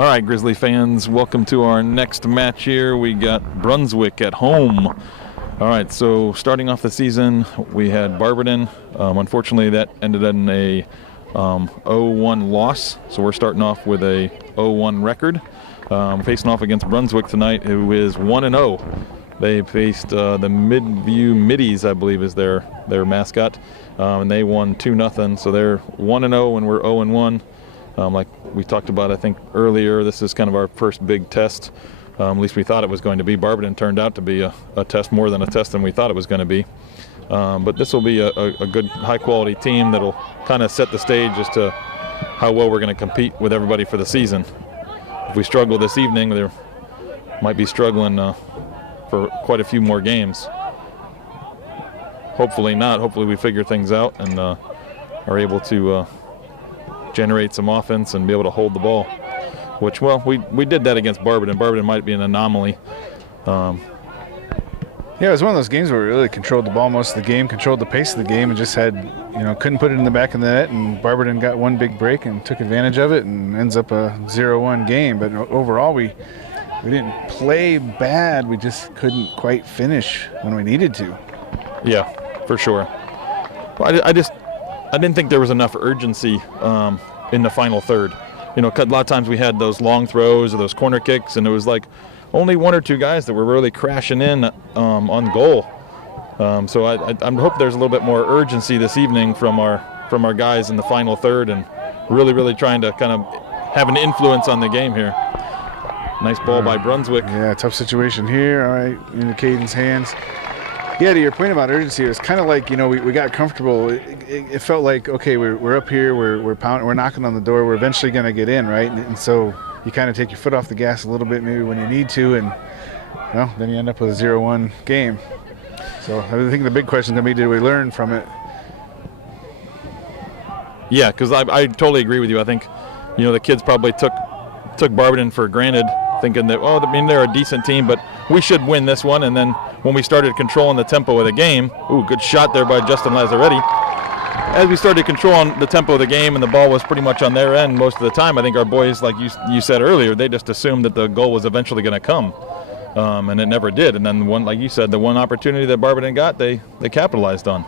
All right, Grizzly fans, welcome to our next match here. We got Brunswick at home. All right, so starting off the season, we had Barberton. Unfortunately, that ended in a 0-1 loss, so we're starting off with a 0-1 record. Facing off against Brunswick tonight, who is 1-0. They faced the Midview Middies, I believe, is their mascot, and they won 2-0. So they're 1-0, and we're 0-1. Like we talked about, I think, earlier, this is kind of our first big test. At least we thought it was going to be. Barberton turned out to be a test, more than a test than we thought it was going to be. But this will be a good, high-quality team that'll kind of set the stage as to how well we're going to compete with everybody for the season. If we struggle this evening, they might be struggling for quite a few more games. Hopefully not. Hopefully we figure things out and are able to generate some offense and be able to hold the ball, which, well, we did that against Barberton. Barberton might be an anomaly. Yeah, it was one of those games where we really controlled the ball most of the game, controlled the pace of the game, and just had, couldn't put it in the back of the net, and Barberton got one big break and took advantage of it and ends up a 0-1 game. But overall, we didn't play bad. We just couldn't quite finish when we needed to. Yeah, for sure. Well, I didn't think there was enough urgency in the final third. A lot of times we had those long throws or those corner kicks, and it was like only one or two guys that were really crashing in on goal. So I hope there's a little bit more urgency this evening from our guys in the final third, and really trying to kind of have an influence on the game here. Nice ball by Brunswick. Yeah, tough situation here. All right, into Caden's hands. Yeah, to your point about urgency, it was kind of like, we got comfortable. It felt like, okay, we're up here, we're pounding, we're knocking on the door, we're eventually going to get in, right? And so you kind of take your foot off the gas a little bit maybe when you need to, and then you end up with a 0-1 game. So I think the big question is going to be, did we learn from it? Yeah, because I totally agree with you. I think, the kids probably took Barberton for granted, thinking that, they're a decent team, but we should win this one. And then when we started controlling the tempo of the game, good shot there by Justin Lazzaretti. As we started controlling the tempo of the game and the ball was pretty much on their end most of the time, I think our boys, like you said earlier, they just assumed that the goal was eventually going to come, and it never did. And then like you said, the one opportunity that Barberton got, they capitalized on.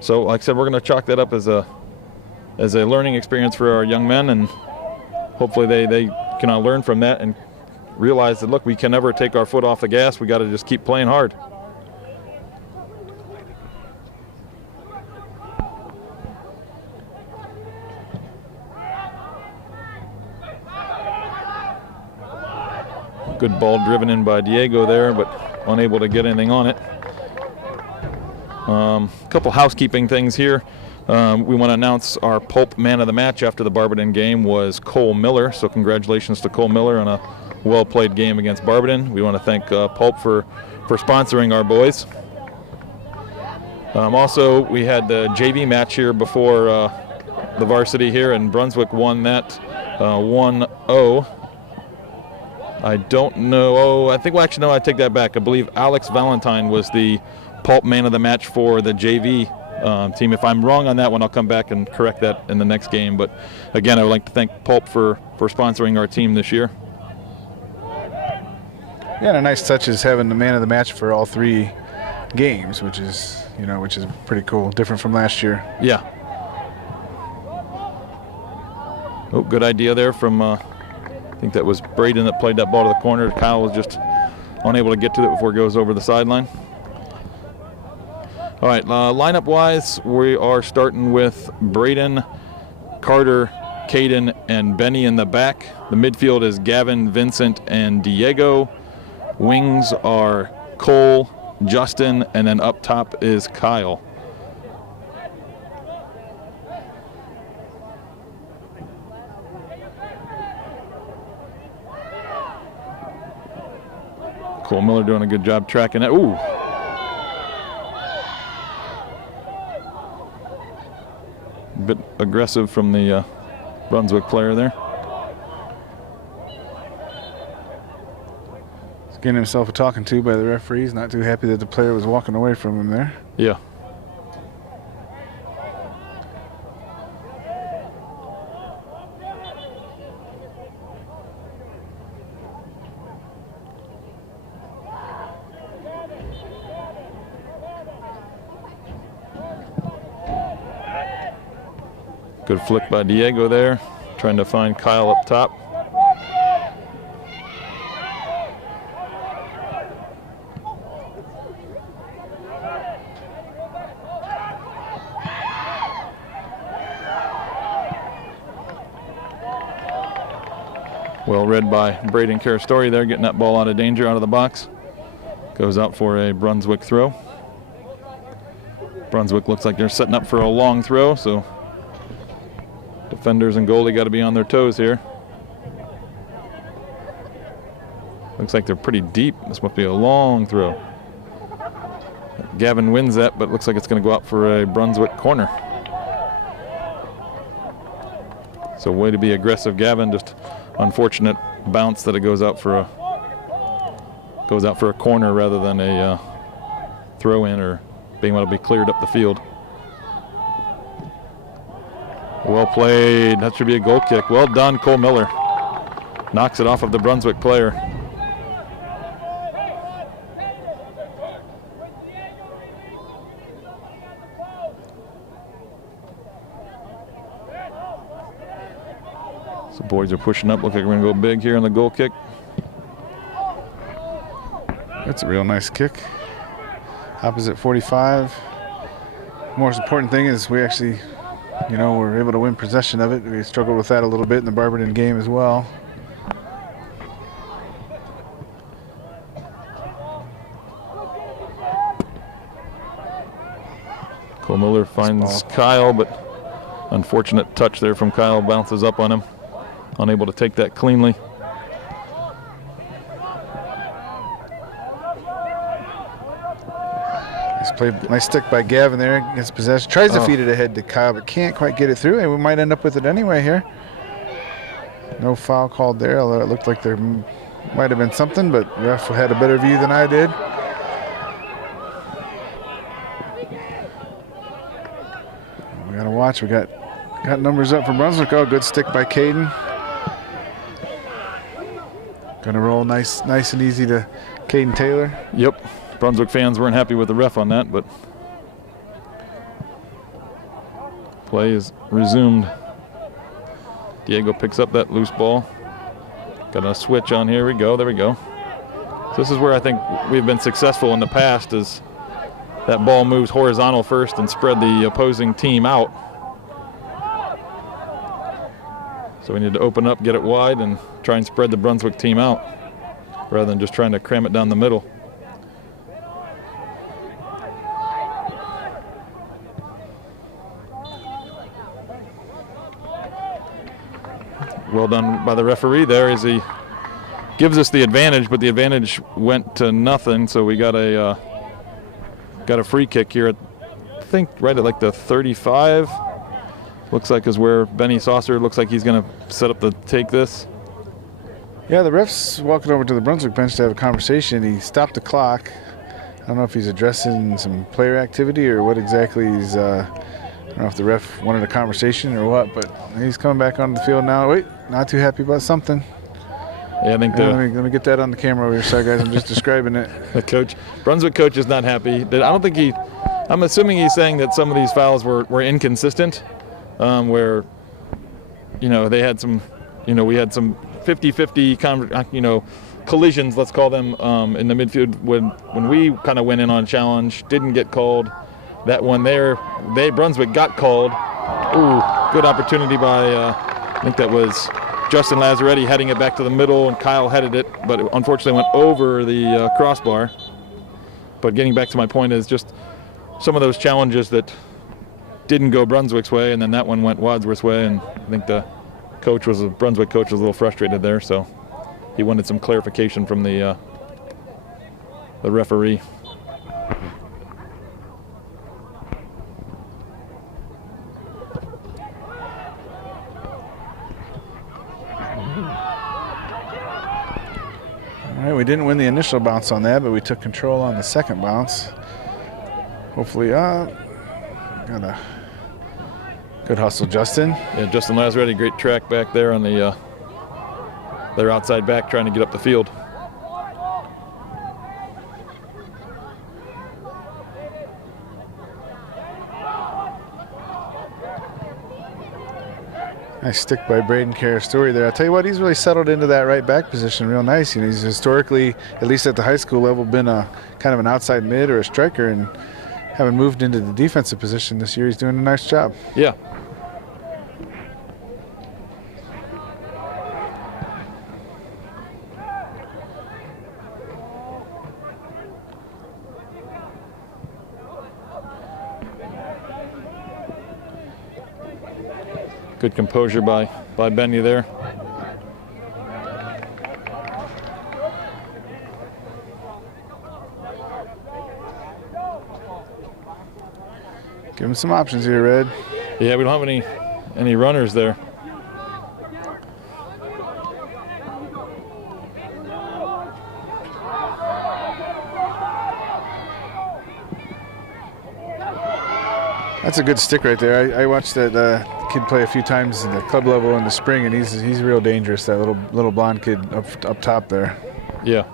So like I said, we're going to chalk that up as a learning experience for our young men, and hopefully they can learn from that and realize that, look, we can never take our foot off the gas. We got to just keep playing hard. Good ball driven in by Diego there, but unable to get anything on it. A couple housekeeping things here. We want to announce our Pulp Man of the Match after the Barberton game was Cole Miller. So congratulations to Cole Miller on a well-played game against Barberton. We want to thank Pulp for sponsoring our boys. Also, we had the JV match here before the varsity here, and Brunswick won that 1-0. I don't know. I think, actually, no, I take that back. I believe Alex Valentine was the Pulp Man of the Match for the JV team. If I'm wrong on that one, I'll come back and correct that in the next game. But again, I would like to thank Pulp for sponsoring our team this year. Yeah, and a nice touch is having the man of the match for all three games, which is pretty cool, different from last year. Yeah. Oh, good idea there from, I think that was Braden that played that ball to the corner. Kyle was just unable to get to it before it goes over the sideline. All right, lineup-wise, we are starting with Braden, Carter, Caden, and Benny in the back. The midfield is Gavin, Vincent, and Diego. Wings are Cole, Justin, and then up top is Kyle. Cole Miller doing a good job tracking it. Ooh. A bit aggressive from the Brunswick player there. He's getting himself a talking to by the referees. Not too happy that the player was walking away from him there. Yeah. Good flick by Diego there, trying to find Kyle up top. Well read by Braden Carastori there, getting that ball out of danger, out of the box. Goes out for a Brunswick throw. Brunswick looks like they're setting up for a long throw, so defenders and goalie got to be on their toes here. Looks like they're pretty deep. This must be a long throw. Gavin wins that, but looks like it's going to go out for a Brunswick corner. So way to be aggressive, Gavin. Just unfortunate bounce that it goes out for a corner rather than a throw in or being able to be cleared up the field. Well played. That should be a goal kick. Well done, Cole Miller. Knocks it off of the Brunswick player. So boys are pushing up. Look like we're going to go big here on the goal kick. That's a real nice kick. Opposite 45. Most important thing is we actually, were able to win possession of it. We struggled with that a little bit in the Barberton game as well. Cole Miller finds Kyle, but unfortunate touch there from Kyle, bounces up on him. Unable to take that cleanly. Nice stick by Gavin there against possession. Tries to feed it ahead to Kyle, but can't quite get it through, and we might end up with it anyway here. No foul called there, although it looked like there might have been something, but the ref had a better view than I did. We got to watch. We got numbers up from Brunswick. Oh, good stick by Caden. Going to roll nice and easy to Caden Taylor. Yep. Brunswick fans weren't happy with the ref on that, but play is resumed. Diego picks up that loose ball. Got a switch on here. We go. There we go. So this is where I think we've been successful in the past, is that ball moves horizontal first and spread the opposing team out. So we need to open up, get it wide, and try and spread the Brunswick team out rather than just trying to cram it down the middle. Well done by the referee there as he gives us the advantage, but the advantage went to nothing. So we got a free kick here at, I think, right at like the 35. Looks like is where Benny Saucer looks like he's going to set up to take this. Yeah, the ref's walking over to the Brunswick bench to have a conversation. He stopped the clock. I don't know if he's addressing some player activity or what exactly he's. I don't know if the ref wanted a conversation or what, but he's coming back onto the field now. Wait, not too happy about something. Yeah, I think let me get that on the camera over here. Sorry, guys, I'm just describing it. The Brunswick coach is not happy. I'm assuming he's saying that some of these fouls were inconsistent, where, they had some, we had some 50-50, collisions, let's call them, in the midfield when we kind of went in on challenge, didn't get called. That one there, Brunswick got called. Ooh, good opportunity by, I think that was Justin Lazzaretti heading it back to the middle, and Kyle headed it, but it unfortunately went over the crossbar. But getting back to my point is just some of those challenges that didn't go Brunswick's way, and then that one went Wadsworth's way, and I think the Brunswick coach was a little frustrated there, so he wanted some clarification from the referee. All right, we didn't win the initial bounce on that, but we took control on the second bounce. Hopefully, got a good hustle, Justin. Yeah, Justin Lazzaretti, great track back there on the their outside back trying to get up the field. Nice stick by Braden Carastori there. I'll tell you what, he's really settled into that right back position real nice. You know, he's historically, at least at the high school level, been a kind of an outside mid or a striker, and having moved into the defensive position this year, he's doing a nice job. Yeah. Good composure by Benny there. Give him some options here, Red. Yeah, we don't have any runners there. That's a good stick right there. I watched that kid play a few times at the club level in the spring, and he's real dangerous. That little blonde kid up top there. Yeah.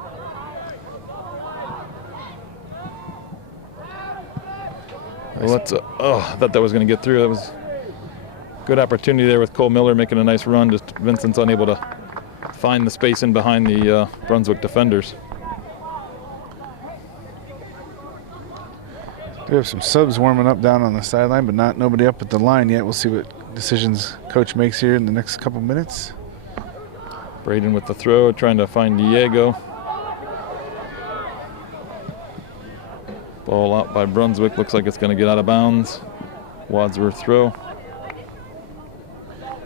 Well, let's. I thought that was going to get through. That was a good opportunity there with Cole Miller making a nice run. Just Vincent's unable to find the space in behind the Brunswick defenders. We have some subs warming up down on the sideline, but nobody up at the line yet. We'll see what decisions coach makes here in the next couple minutes. Braden with the throw, trying to find Diego. Ball out by Brunswick. Looks like it's going to get out of bounds. Wadsworth throw.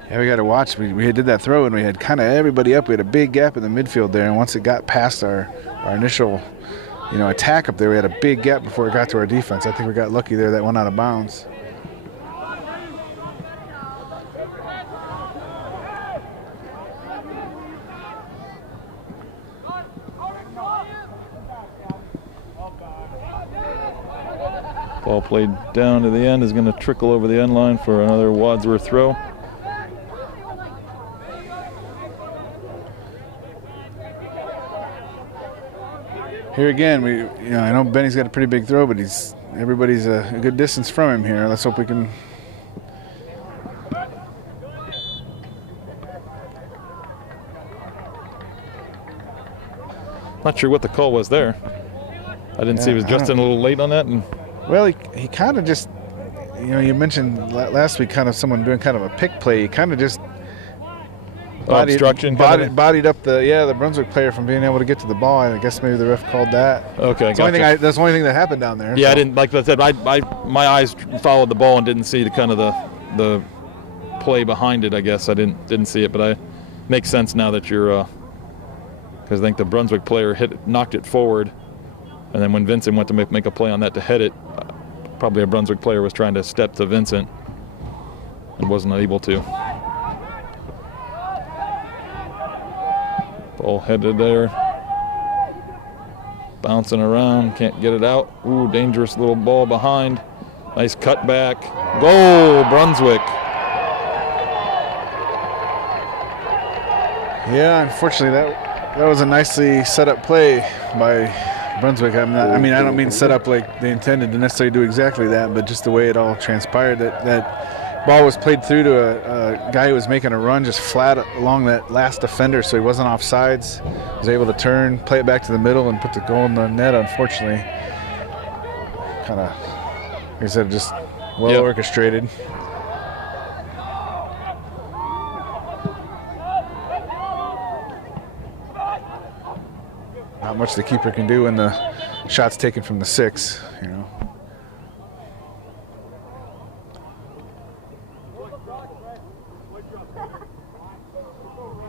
Yeah, we got to watch. We did that throw, and we had kind of everybody up. We had a big gap in the midfield there, and once it got past our initial attack up there, we had a big gap before it got to our defense. I think we got lucky there. That went out of bounds. Ball played down to the end, is going to trickle over the end line for another Wadsworth throw. Here again, I know Benny's got a pretty big throw, but everybody's a good distance from him here. Let's hope we can. Not sure what the call was there. I didn't see he was just in a little late on that. Well, he kind of just, you mentioned last week kind of someone doing kind of a pick play. He kind of just bodied up the Brunswick player from being able to get to the ball. I guess maybe the ref called that. Okay, that's the only thing that happened down there. Yeah, so. I didn't, like I said, my eyes followed the ball and didn't see the play behind it. I guess I didn't see it, but makes sense now that you're because I think the Brunswick player knocked it forward, and then when Vincent went to make a play on that to head it, probably a Brunswick player was trying to step to Vincent and wasn't able to. Ball headed there, bouncing around, can't get it out. Ooh, dangerous little ball behind. Nice cut back. Goal, Brunswick. Yeah, unfortunately that was a nicely set up play by Brunswick. I don't mean set up like they intended to necessarily do exactly that, but just the way it all transpired. That ball was played through to a guy who was making a run just flat along that last defender, so he wasn't off sides. Was able to turn, play it back to the middle, and put the goal in the net. Unfortunately, kind of, like I said, just well orchestrated. Not much the keeper can do when the shot's taken from the 6,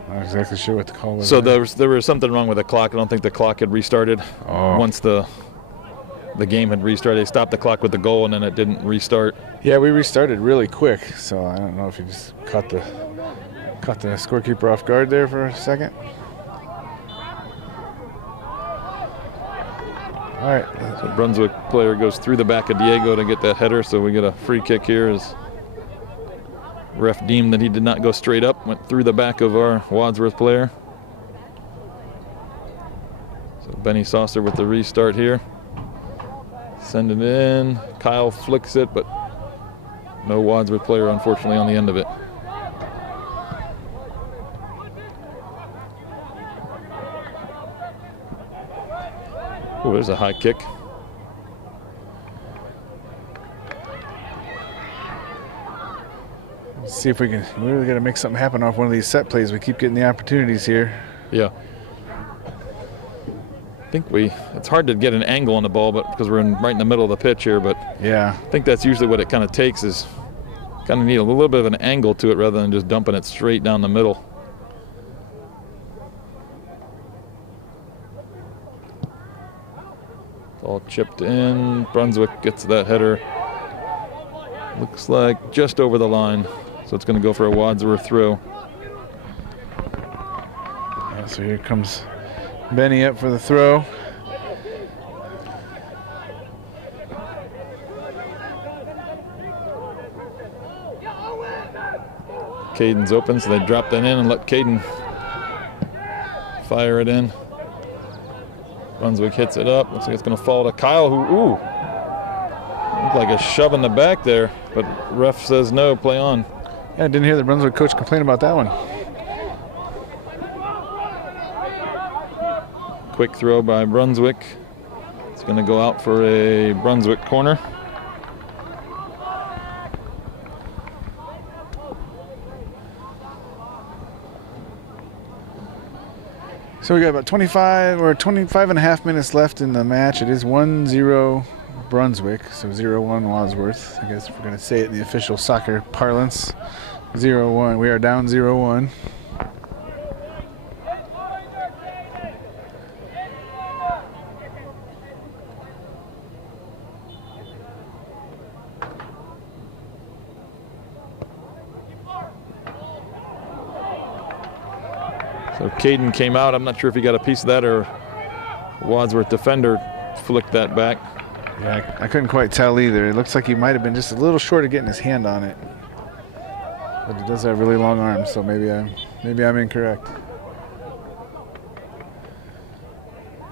Not exactly sure what the call was. So there was something wrong with the clock. I don't think the clock had restarted. Once the game had restarted, they stopped the clock with the goal, and then it didn't restart. Yeah, we restarted really quick, so I don't know if you just caught the scorekeeper off guard there for a second. All right. So Brunswick player goes through the back of Diego to get that header, so we get a free kick here as ref deemed that he did not go straight up, went through the back of our Wadsworth player. So Benny Saucer with the restart here. Send it in. Kyle flicks it, but no Wadsworth player, unfortunately, on the end of it. Oh, there's a high kick. Let's see if we really got to make something happen off one of these set plays. We keep getting the opportunities here. Yeah. I think it's hard to get an angle on the ball, but because we're right in the middle of the pitch here, but yeah, I think that's usually what it kind of takes, is kind of need a little bit of an angle to it rather than just dumping it straight down the middle. It's all chipped in. Brunswick gets that header. Looks like just over the line. So it's going to go for a Wadsworth throw. Yeah, so here comes Benny up for the throw. Caden's open, so they drop that in and let Caden fire it in. Brunswick hits it up. Looks like it's going to fall to Kyle, who, looked like a shove in the back there, but ref says no, play on. Yeah, I didn't hear the Brunswick coach complain about that one. Quick throw by Brunswick. It's going to go out for a Brunswick corner. So we got about 25 and a half minutes left in the match. It is 1-0 Brunswick, so 0-1 Wadsworth. I guess if we're going to say it in the official soccer parlance. 0-1. We are down 0-1. So Caden came out. I'm not sure if he got a piece of that or Wadsworth defender flicked that back. Yeah, I couldn't quite tell either. It looks like he might have been just a little short of getting his hand on it. But he does have really long arms, so maybe I'm incorrect.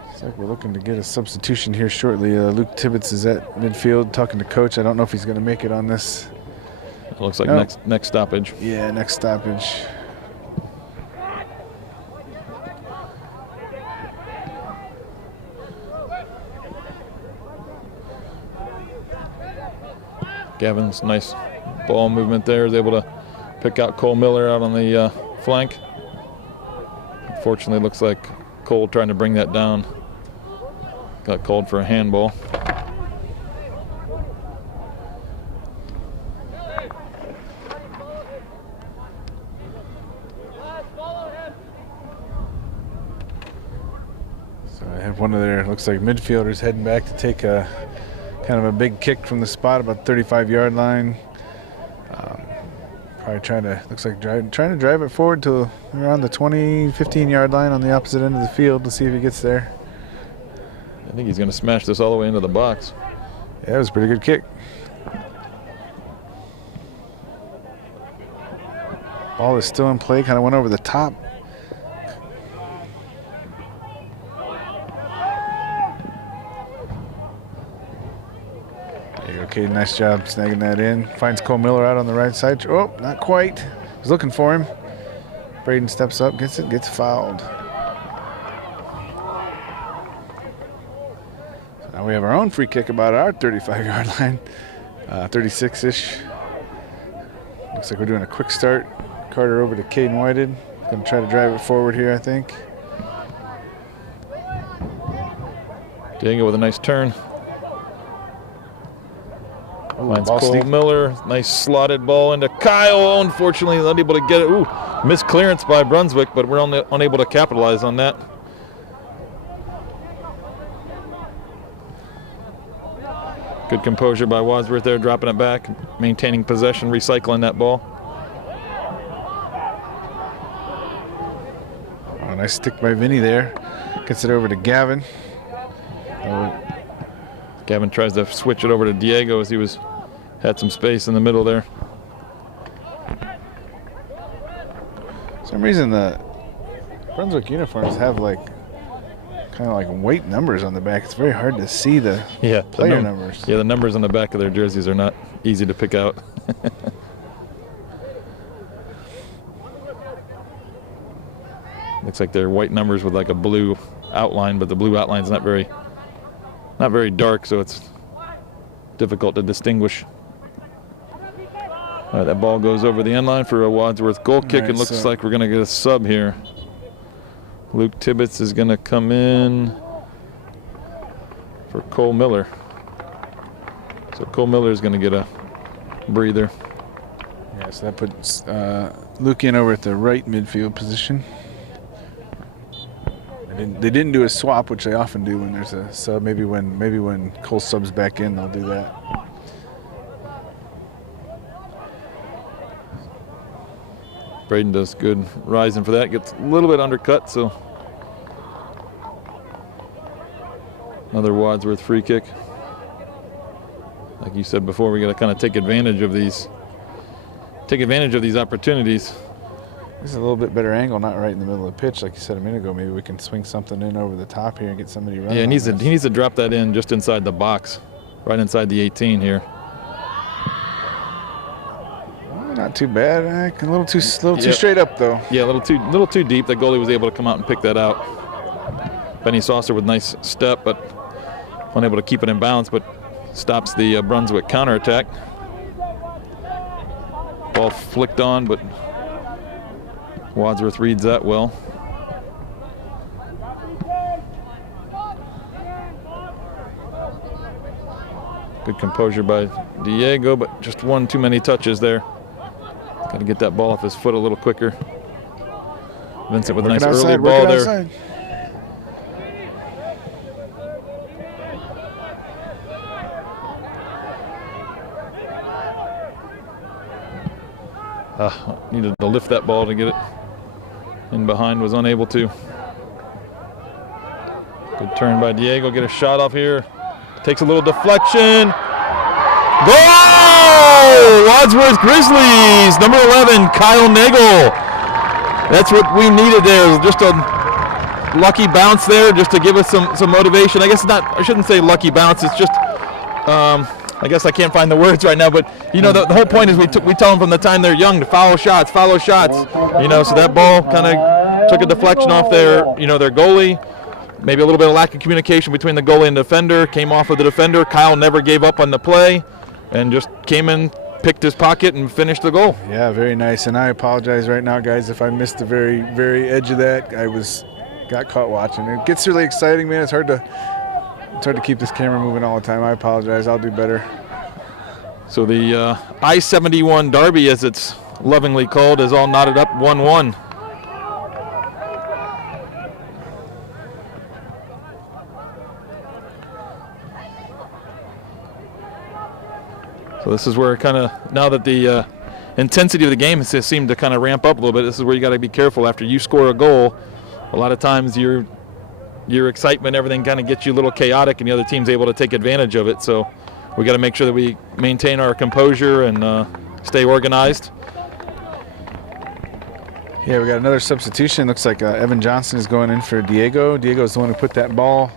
Looks like we're looking to get a substitution here shortly. Luke Tibbetts is at midfield talking to coach. I don't know if he's going to make it on this. It looks like next stoppage. Yeah, next stoppage. Gavin's nice ball movement there, is able to pick out Cole Miller out on the flank. Unfortunately, looks like Cole trying to bring that down. Got called for a handball. So I have one of their, looks like midfielders heading back to take a kind of a big kick from the spot, about 35-yard line. Probably trying to drive it forward to around the 15-yard line on the opposite end of the field to see if he gets there. I think he's going to smash this all the way into the box. Yeah, it was a pretty good kick. Ball is still in play, kind of went over the top. Okay, nice job snagging that in. Finds Cole Miller out on the right side. Oh, not quite. Was looking for him. Braden steps up, gets it, gets fouled. So now we have our own free kick about our 35-yard line, 36-ish. Looks like we're doing a quick start. Carter over to Caden Whited. Going to try to drive it forward here, I think. Diego with a nice turn. Finds Ball Cole sneak. Miller. Nice slotted ball into Kyle. Unfortunately, unable to get it. Ooh, missed clearance by Brunswick, but we're unable to capitalize on that. Good composure by Wadsworth there, dropping it back, maintaining possession, recycling that ball. Oh, nice stick by Vinny there. Gets it over to Gavin. Gavin tries to switch it over to Diego as he had some space in the middle there. For some reason the Brunswick uniforms have kind of like weight numbers on the back. It's very hard to see the player numbers. Yeah, the numbers on the back of their jerseys are not easy to pick out. Looks like they're white numbers with like a blue outline, but the blue outline's not very not very dark, so it's difficult to distinguish. All right, that ball goes over the end line for a Wadsworth goal kick. Right, It looks so like we're going to get a sub here. Luke Tibbetts is going to come in for Cole Miller. So Cole Miller is going to get a breather. Yeah, so that puts Luke in over at the right midfield position. They didn't do a swap, which they often do when there's a sub. Maybe when Cole subs back in, they'll do that. Braden does good rising for that. Gets a little bit undercut, so another Wadsworth free kick. Like you said before, we got to kind of take advantage of these opportunities. This is a little bit better angle, not right in the middle of the pitch, like you said a minute ago. Maybe we can swing something in over the top here and get somebody running. Yeah, he needs to drop that in just inside the box, right inside the 18 here. Not too bad. A little too straight up though. Yeah, a little too deep. The goalie was able to come out and pick that out. Benny Saucer with nice step, but unable to keep it in balance, but stops the Brunswick counterattack. Ball flicked on, but Wadsworth reads that well. Good composure by Diego, but just one too many touches there. Got to get that ball off his foot a little quicker. Vincent with a nice early ball there. Needed to lift that ball to get it in behind, was unable to. Good turn by Diego, get a shot off here. Takes a little deflection. Goal! Wadsworth Grizzlies, number 11, Kyle Nagel. That's what we needed there, just a lucky bounce there just to give us some motivation. I guess I shouldn't say lucky bounce, it's just, I guess I can't find the words right now, but you know the whole point is we tell them from the time they're young to follow shots. You know, so that ball kind of took a deflection off their goalie. Maybe a little bit of lack of communication between the goalie and the defender. Came off of the defender. Kyle never gave up on the play, and just came in, picked his pocket, and finished the goal. Yeah, very nice. And I apologize right now, guys, if I missed the very, very edge of that. Got caught watching. It gets really exciting, man. It's hard to keep this camera moving all the time. I apologize. I'll do better. So the I-71 Derby, as it's lovingly called, is all knotted up 1-1. So this is where kind of, now that the intensity of the game has seemed to kind of ramp up a little bit, this is where you got to be careful. After you score a goal, a lot of times your excitement, everything kind of gets you a little chaotic, and the other team's able to take advantage of it. So we got to make sure that we maintain our composure and stay organized. Yeah, we got another substitution. Looks like Evan Johnson is going in for Diego. Diego's the one who put that ball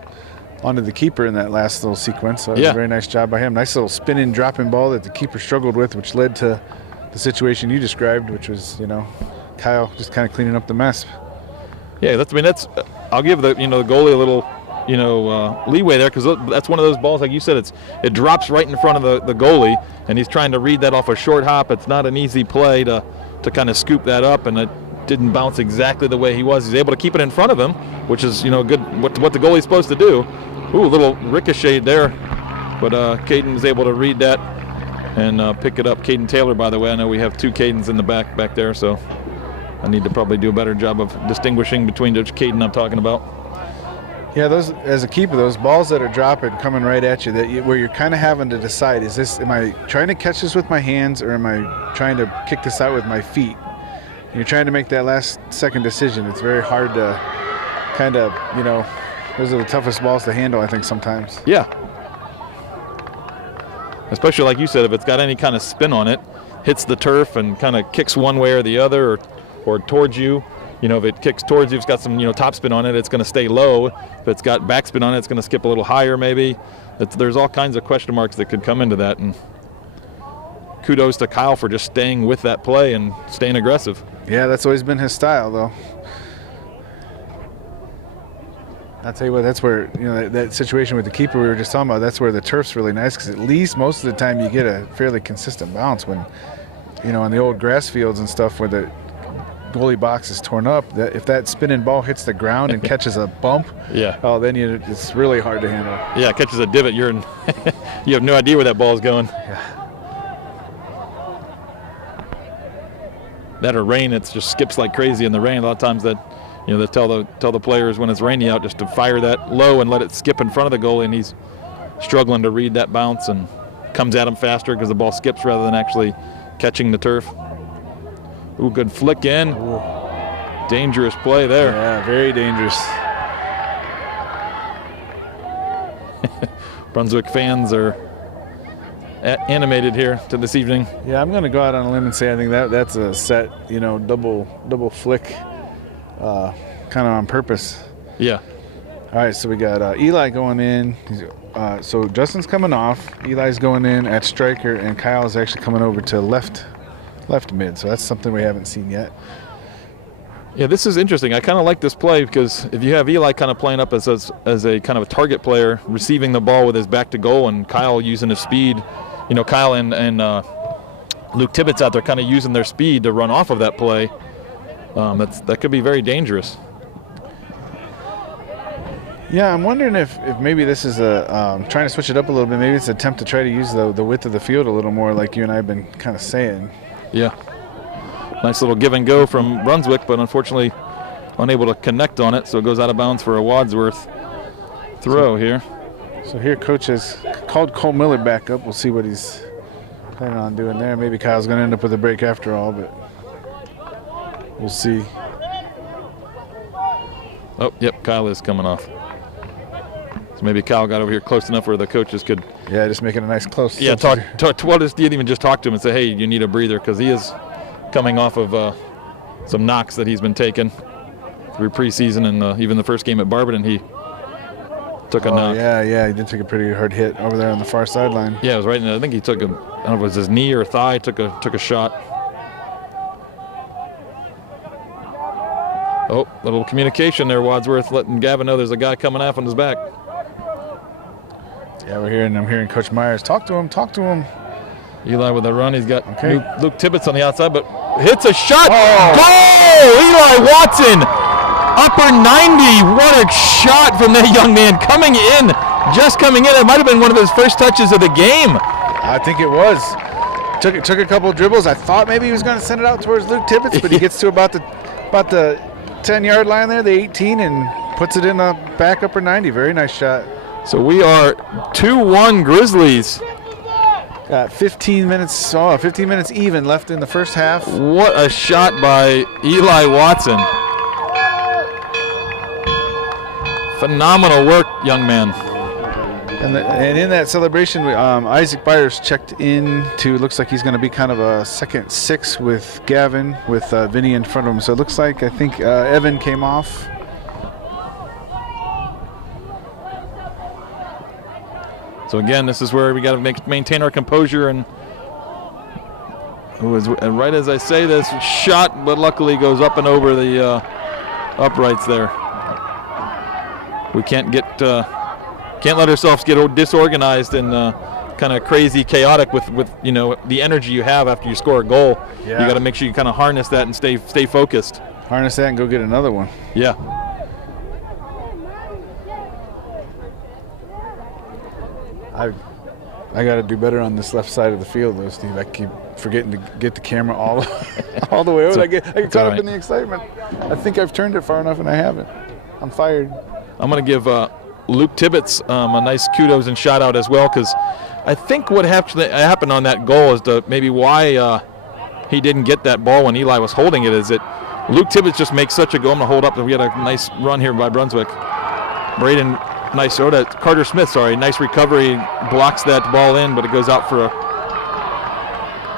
onto the keeper in that last little sequence. So that was a very nice job by him. Nice little spin-in, drop-in ball that the keeper struggled with, which led to the situation you described, which was, Kyle just kind of cleaning up the mess. Yeah, I'll give the goalie a little leeway there, because that's one of those balls, like you said, it drops right in front of the goalie, and he's trying to read that off a short hop. It's not an easy play to kind of scoop that up, and it didn't bounce exactly the way he was. He's able to keep it in front of him, which is good what the goalie's supposed to do. Ooh, a little ricochet there, but Caden was able to read that and pick it up. Caden Taylor, by the way, I know we have two Cadens in the back there, so I need to probably do a better job of distinguishing between which Caden I'm talking about. Yeah, those, as a keeper, those balls that are dropping, coming right at you, where you're kind of having to decide, am I trying to catch this with my hands, or am I trying to kick this out with my feet? And you're trying to make that last second decision. It's very hard to kind of, those are the toughest balls to handle, I think, sometimes. Yeah. Especially like you said, if it's got any kind of spin on it, hits the turf and kind of kicks one way or the other, or towards you. If it kicks towards you, it's got some top spin on it, it's going to stay low. If it's got backspin on it, it's going to skip a little higher maybe. There's all kinds of question marks that could come into that. And kudos to Kyle for just staying with that play and staying aggressive. Yeah, that's always been his style, though. I'll tell you what, that's where, that situation with the keeper we were just talking about, that's where the turf's really nice, because at least most of the time you get a fairly consistent bounce. When, on the old grass fields and stuff where the goalie box is torn up, that if that spinning ball hits the ground and catches a bump, then it's really hard to handle. Yeah, it catches a divot. You're in you have no idea where that ball is going. Yeah. That or rain, it just skips like crazy in the rain. A lot of times that, they tell the players when it's rainy out just to fire that low and let it skip in front of the goalie, and he's struggling to read that bounce and comes at him faster because the ball skips rather than actually catching the turf. Ooh, good flick in. Ooh. Dangerous play there. Yeah, very dangerous. Brunswick fans are animated here to this evening. Yeah, I'm going to go out on a limb and say I think that's a set, double flick, kind of on purpose. Yeah. All right, so we got Eli going in. So Justin's coming off. Eli's going in at striker, and Kyle's actually coming over to left mid. So that's something we haven't seen yet. Yeah, this is interesting. I kind of like this play because if you have Eli kind of playing up as a kind of a target player, receiving the ball with his back to goal, and Kyle using his speed, Kyle and Luke Tibbetts out there kind of using their speed to run off of that play. That could be very dangerous. Yeah, I'm wondering if maybe this is trying to switch it up a little bit. Maybe it's an attempt to try to use the width of the field a little more, like you and I have been kind of saying. Yeah. Nice little give and go from Brunswick, but unfortunately unable to connect on it, so it goes out of bounds for a Wadsworth throw here. So here Coach has called Cole Miller back up. We'll see what he's planning on doing there. Maybe Kyle's going to end up with a break after all, but we'll see. Oh, yep, Kyle is coming off. So maybe Kyle got over here close enough where the coaches could... Yeah, just making a nice close... Yeah, didn't even just talk to him and say, hey, you need a breather, because he is coming off of some knocks that he's been taking through preseason, and even the first game at Barberton, he took a knock. Yeah, he did take a pretty hard hit over there on the far sideline. Yeah, it was right in. I think he took I don't know if it was his knee or thigh. Took a shot. Oh, little communication there, Wadsworth, letting Gavin know there's a guy coming off on his back. Yeah, I'm hearing Coach Myers. Talk to him. Eli with a run. He's got Luke Tibbetts on the outside, but hits a shot. Oh. Goal! Eli Watson, upper 90. What a shot from that young man coming in. It might have been one of his first touches of the game. I think it was. Took a couple of dribbles. I thought maybe he was going to send it out towards Luke Tibbetts, but he gets to about the 10-yard line there, the 18, and puts it in the back upper 90. Very nice shot. So we are 2-1 Grizzlies. Got 15 minutes even left in the first half. What a shot by Eli Watson. Phenomenal work, young man. And in that celebration, Isaac Byers checked in to, looks like he's going to be kind of a second six with Gavin, with Vinny in front of him. So it looks like, I think Evan came off. So again, this is where we got to maintain our composure, and right as I say this, shot, but luckily goes up and over the uprights there. We can't let ourselves get disorganized and kind of crazy, chaotic with the energy you have after you score a goal. Yeah. You got to make sure you kind of harness that and stay focused. Harness that and go get another one. Yeah. I got to do better on this left side of the field, though, Steve. I keep forgetting to get the camera all the way over. I get caught up in the excitement. I think I've turned it far enough, and I haven't. I'm fired. I'm going to give Luke Tibbetts a nice kudos and shout out as well, because I think what happened on that goal is maybe why he didn't get that ball when Eli was holding it, is that Luke Tibbetts just makes such a goal. I'm going to hold up. We had a nice run here by Brunswick. Braden, nice throw to Carter Smith, nice recovery, blocks that ball in, but it goes out for a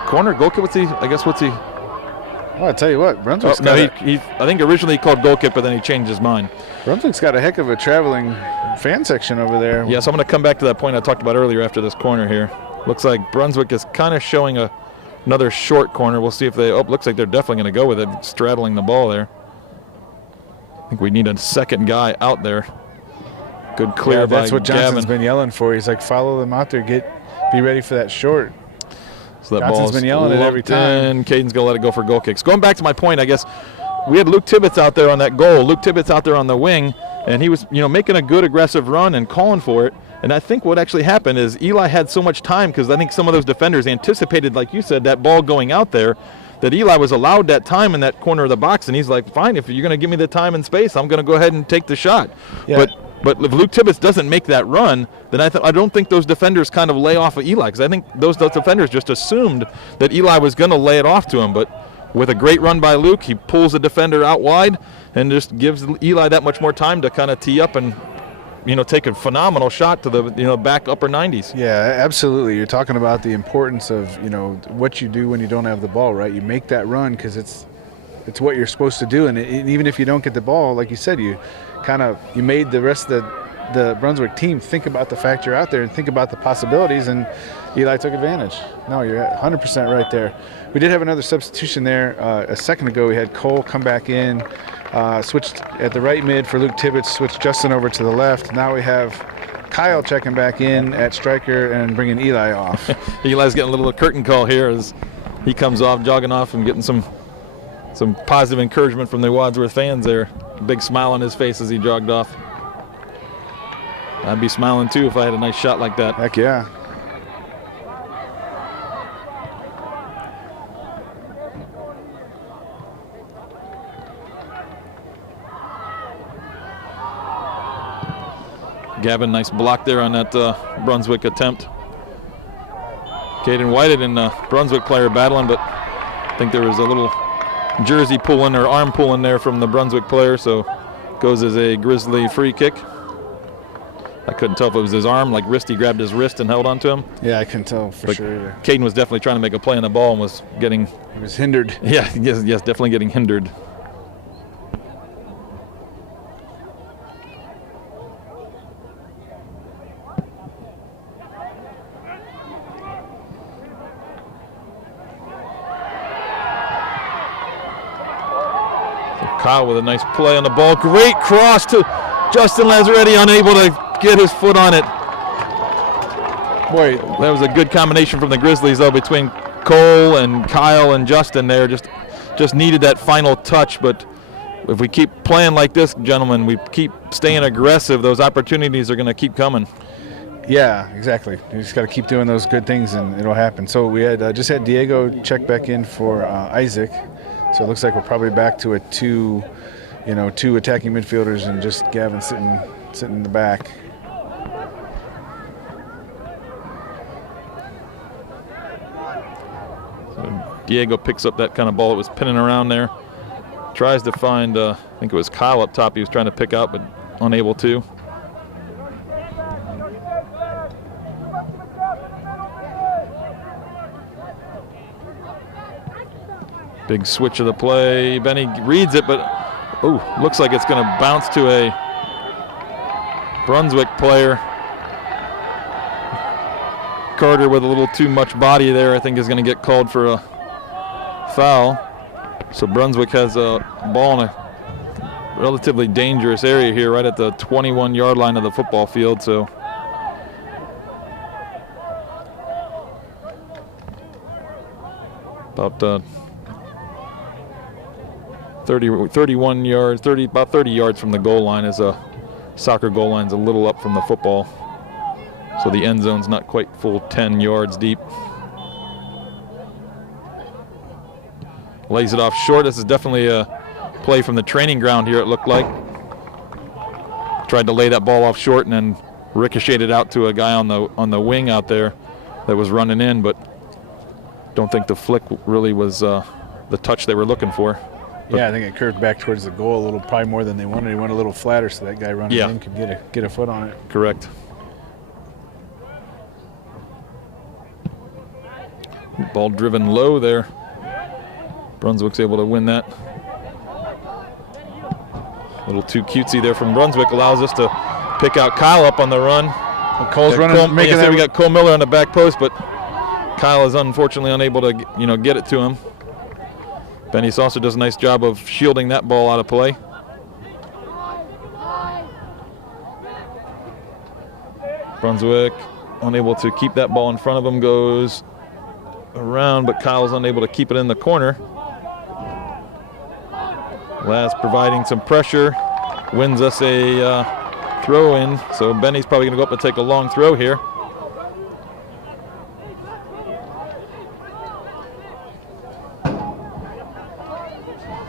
corner. Goal kick, what's he? Well, I tell you what, Brunswick's I think originally he called goal kick, but then he changed his mind. Brunswick's got a heck of a traveling fan section over there. Yeah, so I'm going to come back to that point I talked about earlier after this corner here. Looks like Brunswick is kind of showing another short corner. We'll see if looks like they're definitely going to go with it, straddling the ball there. I think we need a second guy out there. Good clear by that's what Johnson's Gavin. been yelling for. He's like, follow them out there, be ready for that short. So that Johnson's ball's been yelling it every time. Caden's going to let it go for goal kicks. Going back to my point, I guess, we had Luke Tibbetts out there on that goal. Luke Tibbetts out there on the wing, and he was, making a good aggressive run and calling for it. And I think what actually happened is Eli had so much time, because I think some of those defenders anticipated, like you said, that ball going out there, that Eli was allowed that time in that corner of the box, and he's like, fine, if you're going to give me the time and space, I'm going to go ahead and take the shot. Yeah. But if Luke Tibbetts doesn't make that run, then I don't think those defenders kind of lay off of Eli, because I think those defenders just assumed that Eli was going to lay it off to him. But with a great run by Luke, he pulls the defender out wide and just gives Eli that much more time to kind of tee up and take a phenomenal shot to the back upper 90s. Yeah, absolutely. You're talking about the importance of what you do when you don't have the ball, right? You make that run because it's what you're supposed to do, and even if you don't get the ball, like you said, you made the rest of the Brunswick team think about the fact you're out there and think about the possibilities, and Eli took advantage. No, you're 100% right there. We did have another substitution there a second ago. We had Cole come back in, switched at the right mid for Luke Tibbetts, switched Justin over to the left. Now we have Kyle checking back in at striker and bringing Eli off. Eli's getting a little curtain call here as he comes off, jogging off and getting some positive encouragement from the Wadsworth fans there. Big smile on his face as he jogged off. I'd be smiling too if I had a nice shot like that. Heck yeah. Gavin, nice block there on that Brunswick attempt. Caden Whited and Brunswick player battling, but I think there was a little jersey pulling or arm pulling there from the Brunswick player, so goes as a Grizzly free kick. I couldn't tell if it was his arm, like wrist. He grabbed his wrist and held onto him. Yeah, I couldn't tell for sure either. Caden was definitely trying to make a play on the ball and was getting... He was hindered. Yeah, yes, definitely getting hindered. Kyle with a nice play on the ball. Great cross to Justin Lazaretti, unable to get his foot on it. Boy, that was a good combination from the Grizzlies, though, between Cole and Kyle and Justin there. Just needed that final touch, but if we keep playing like this, gentlemen, we keep staying aggressive, those opportunities are going to keep coming. Yeah, exactly. You just got to keep doing those good things, and it'll happen. So we had just had Diego check back in for Isaac. So it looks like we're probably back to two attacking midfielders and just Gavin sitting in the back. So Diego picks up that kind of ball that was pinning around there. Tries to find, I think it was Kyle up top he was trying to pick out, but unable to. Big switch of the play. Benny reads it, but looks like it's going to bounce to a Brunswick player. Carter with a little too much body there, I think, is going to get called for a foul. So Brunswick has a ball in a relatively dangerous area here, right at the 21-yard line of the football field. So about 31 yards, about 30 yards from the goal line. Is a soccer goal line's a little up from the football. So the end zone's not quite full 10 yards deep. Lays it off short. This is definitely a play from the training ground here, it looked like. Tried to lay that ball off short and then ricocheted out to a guy on the wing out there that was running in, but don't think the flick really was the touch they were looking for. Yeah, I think it curved back towards the goal a little, probably more than they wanted. He went a little flatter so that guy running in could get a foot on it. Correct. Ball driven low there. Brunswick's able to win that. A little too cutesy there from Brunswick, allows us to pick out Kyle up on the run. Well, Cole's running, making that. We got Cole Miller on the back post, but Kyle is unfortunately unable to get it to him. Benny Saucer does a nice job of shielding that ball out of play. Brunswick unable to keep that ball in front of him, goes around, but Kyle's unable to keep it in the corner. Last providing some pressure, wins us a throw in, so Benny's probably going to go up and take a long throw here.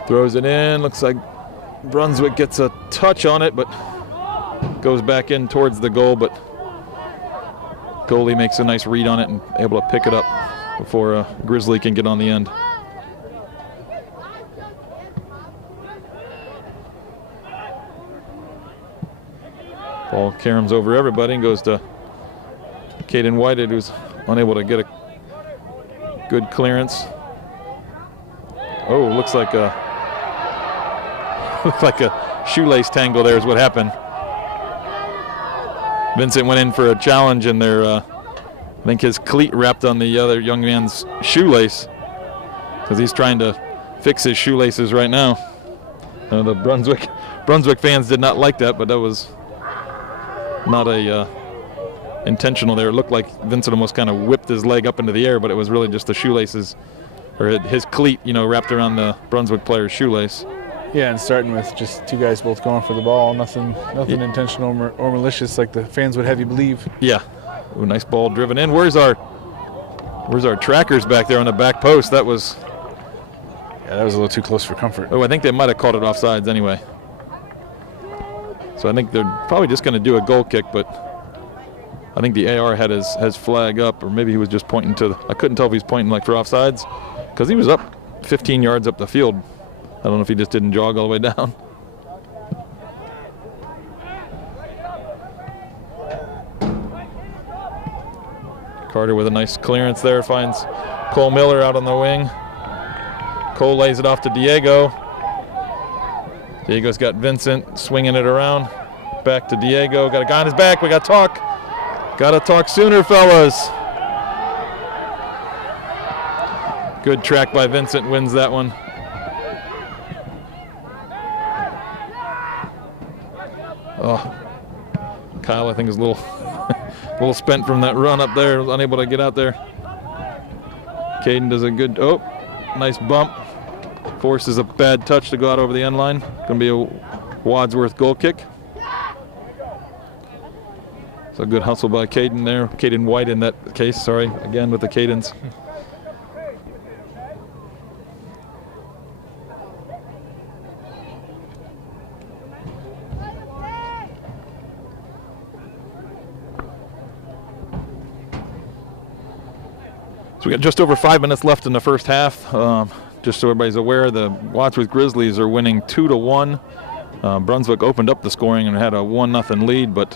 Throws it in, looks like Brunswick gets a touch on it, but goes back in towards the goal, but goalie makes a nice read on it and able to pick it up before Grizzly can get on the end. Ball caroms over everybody and goes to Caden Whited, who's unable to get a good clearance. Oh, looks like a shoelace tangle there is what happened. Vincent went in for a challenge, and I think his cleat wrapped on the other young man's shoelace because he's trying to fix his shoelaces right now. The Brunswick fans did not like that, but that was not intentional there. It looked like Vincent almost kind of whipped his leg up into the air, but it was really just the shoelaces, or his cleat, wrapped around the Brunswick player's shoelace. Yeah, and starting with just two guys both going for the ball, nothing intentional or malicious like the fans would have you believe. Yeah. Ooh, nice ball driven in. Where's our trackers back there on the back post? That was a little too close for comfort. Oh, I think they might have called it offsides anyway. So I think they're probably just going to do a goal kick, but I think the AR had his flag up, or maybe he was just pointing to I couldn't tell if he was pointing like for offsides because he was up 15 yards up the field. I don't know if he just didn't jog all the way down. Carter with a nice clearance there, finds Cole Miller out on the wing. Cole lays it off to Diego. Diego's got Vincent swinging it around. Back to Diego, got a guy on his back, we got to talk. Got to talk sooner, fellas. Good track by Vincent, wins that one. Oh, Kyle, I think, is a little spent from that run up there. Was unable to get out there. Caden does a good, nice bump. Forces a bad touch to go out over the end line. Going to be a Wadsworth goal kick. So good hustle by Caden there. Caden White in that case, sorry, again with the Cadens. So we got just over 5 minutes left in the first half. Just so everybody's aware, the Wadsworth Grizzlies are winning 2-1. Brunswick opened up the scoring and had a 1-0 lead, but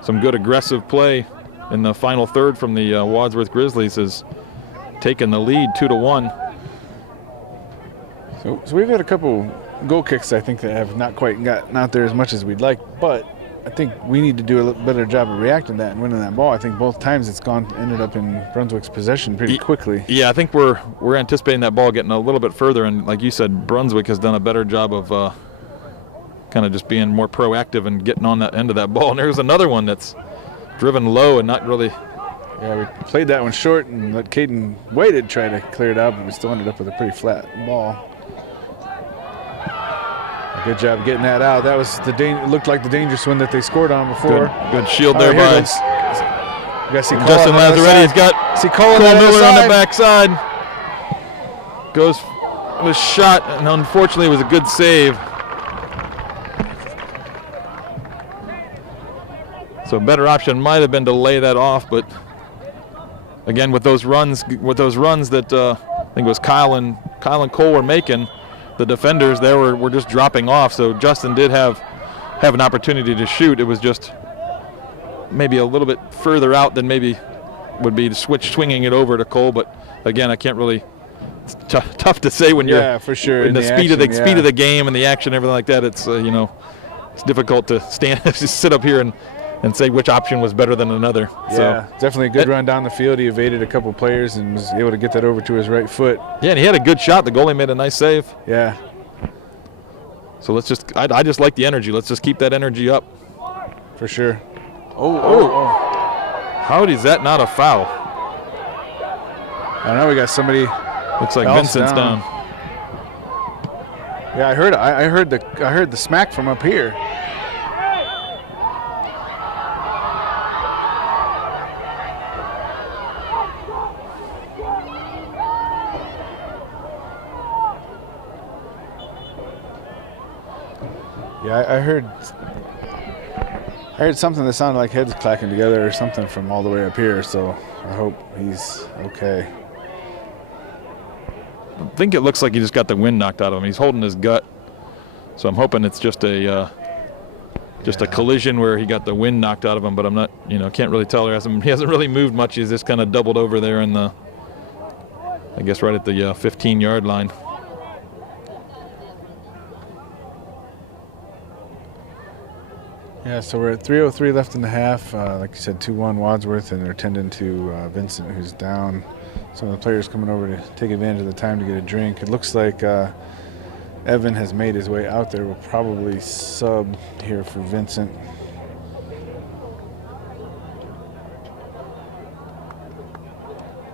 some good aggressive play in the final third from the Wadsworth Grizzlies has taken the lead 2-1. So we've had a couple goal kicks, I think, that have not quite gotten out there as much as we'd like, but I think we need to do a little better job of reacting to that and winning that ball. I think both times it's ended up in Brunswick's possession pretty quickly. Yeah, I think we're anticipating that ball getting a little bit further, and like you said, Brunswick has done a better job of kind of just being more proactive and getting on that end of that ball. And there's another one that's driven low and not really. Yeah, we played that one short and let Caden Whited try to clear it out, but we still ended up with a pretty flat ball. Good job getting that out. That was looked like the dangerous one that they scored on before. Good shield there by Justin Lazaretti. He's got Cole Miller on the backside. Goes with a shot, and unfortunately it was a good save. So a better option might have been to lay that off, but again with those runs that I think it was Kyle and Cole were making, the defenders there were just dropping off. So Justin did have an opportunity to shoot. It was just maybe a little bit further out than maybe would be to swinging it over to Cole. But again, I can't really. It's tough to say when you're for sure in the speed of the game and the action, and everything like that. It's it's difficult to just sit up here and say which option was better than another. Yeah, so, definitely a good run down the field. He evaded a couple players and was able to get that over to his right foot. Yeah, and he had a good shot. The goalie made a nice save. Yeah. So I just like the energy. Let's just keep that energy up. For sure. Oh. How is that not a foul? I don't know. We got somebody. Looks like Vincent's down. Yeah, I heard the smack from up here. Yeah, I heard something that sounded like heads clacking together or something from all the way up here, so I hope he's okay. I think it looks like he just got the wind knocked out of him. He's holding his gut, so I'm hoping it's just a collision where he got the wind knocked out of him. But I'm not, can't really tell. He hasn't really moved much. He's just kind of doubled over there in the, I guess, right at the 15-yard line. Yeah, so we're at 3:03 left in the half. Like you said, 2-1 Wadsworth, and they're tending to Vincent, who's down. Some of the players coming over to take advantage of the time to get a drink. It looks like Evan has made his way out there. We'll probably sub here for Vincent.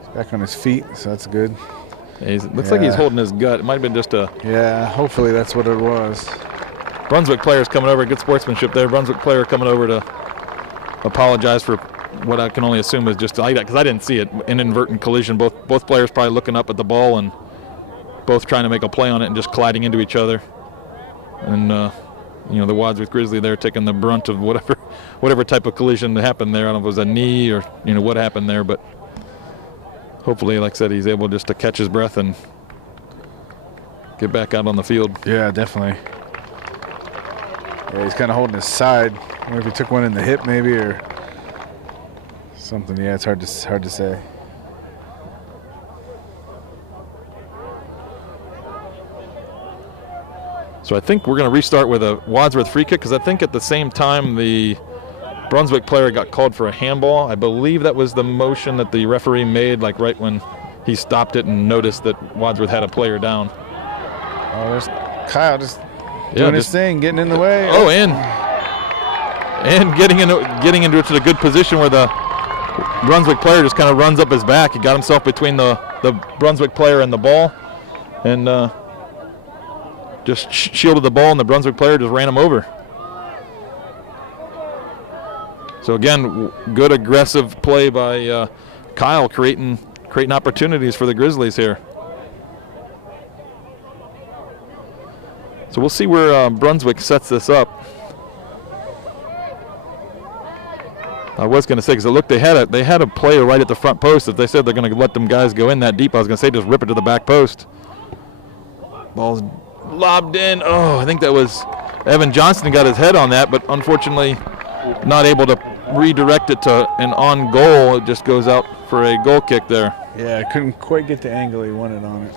He's back on his feet, so that's good. It looks like he's holding his gut. It might have been just a... Yeah, hopefully that's what it was. Brunswick player's coming over. Good sportsmanship there. Brunswick player coming over to apologize for what I can only assume is just, because I didn't see it, an inadvertent collision. Both players probably looking up at the ball and both trying to make a play on it and just colliding into each other. And, the Wadsworth Grizzly there taking the brunt of whatever type of collision that happened there. I don't know if it was a knee or, what happened there, but hopefully, like I said, he's able just to catch his breath and get back out on the field. Yeah, definitely. Yeah, he's kind of holding his side. I wonder if he took one in the hip maybe or something. Yeah, it's hard to say. So I think we're going to restart with a Wadsworth free kick because I think at the same time the Brunswick player got called for a handball. I believe that was the motion that the referee made, like right when he stopped it and noticed that Wadsworth had a player down. Oh, there's Kyle just doing his thing, getting in the way. Oh, and getting into a good position where the Brunswick player just kind of runs up his back. He got himself between the Brunswick player and the ball, and just shielded the ball, and the Brunswick player just ran him over. So again, good aggressive play by Kyle, creating opportunities for the Grizzlies here. So we'll see where Brunswick sets this up. I was going to say, because it looked they had a player right at the front post. If they said they're going to let them guys go in that deep, I was going to say just rip it to the back post. Ball's lobbed in. Oh, I think that was Evan Johnston got his head on that, but unfortunately not able to redirect it to an on goal. It just goes out for a goal kick there. Yeah, I couldn't quite get the angle he wanted on it.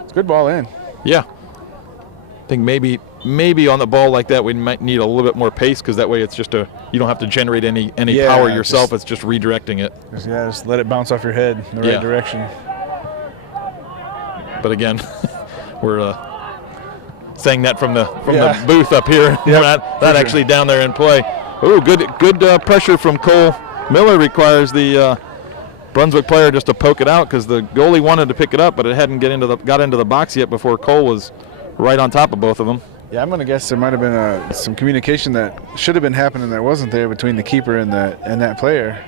It's a good ball in. Yeah. I think maybe on the ball like that we might need a little bit more pace, because that way it's just you don't have to generate any power yourself. It's just redirecting it. Just let it bounce off your head in the right direction. But again, we're saying that from the booth up here. Yep, we're not actually down there in play. Oh, good pressure from Cole Miller requires the Brunswick player just to poke it out, because the goalie wanted to pick it up, but it hadn't got into the box yet before Cole was right on top of both of them. Yeah, I'm going to guess there might have been some communication that should have been happening that wasn't there between the keeper and that player.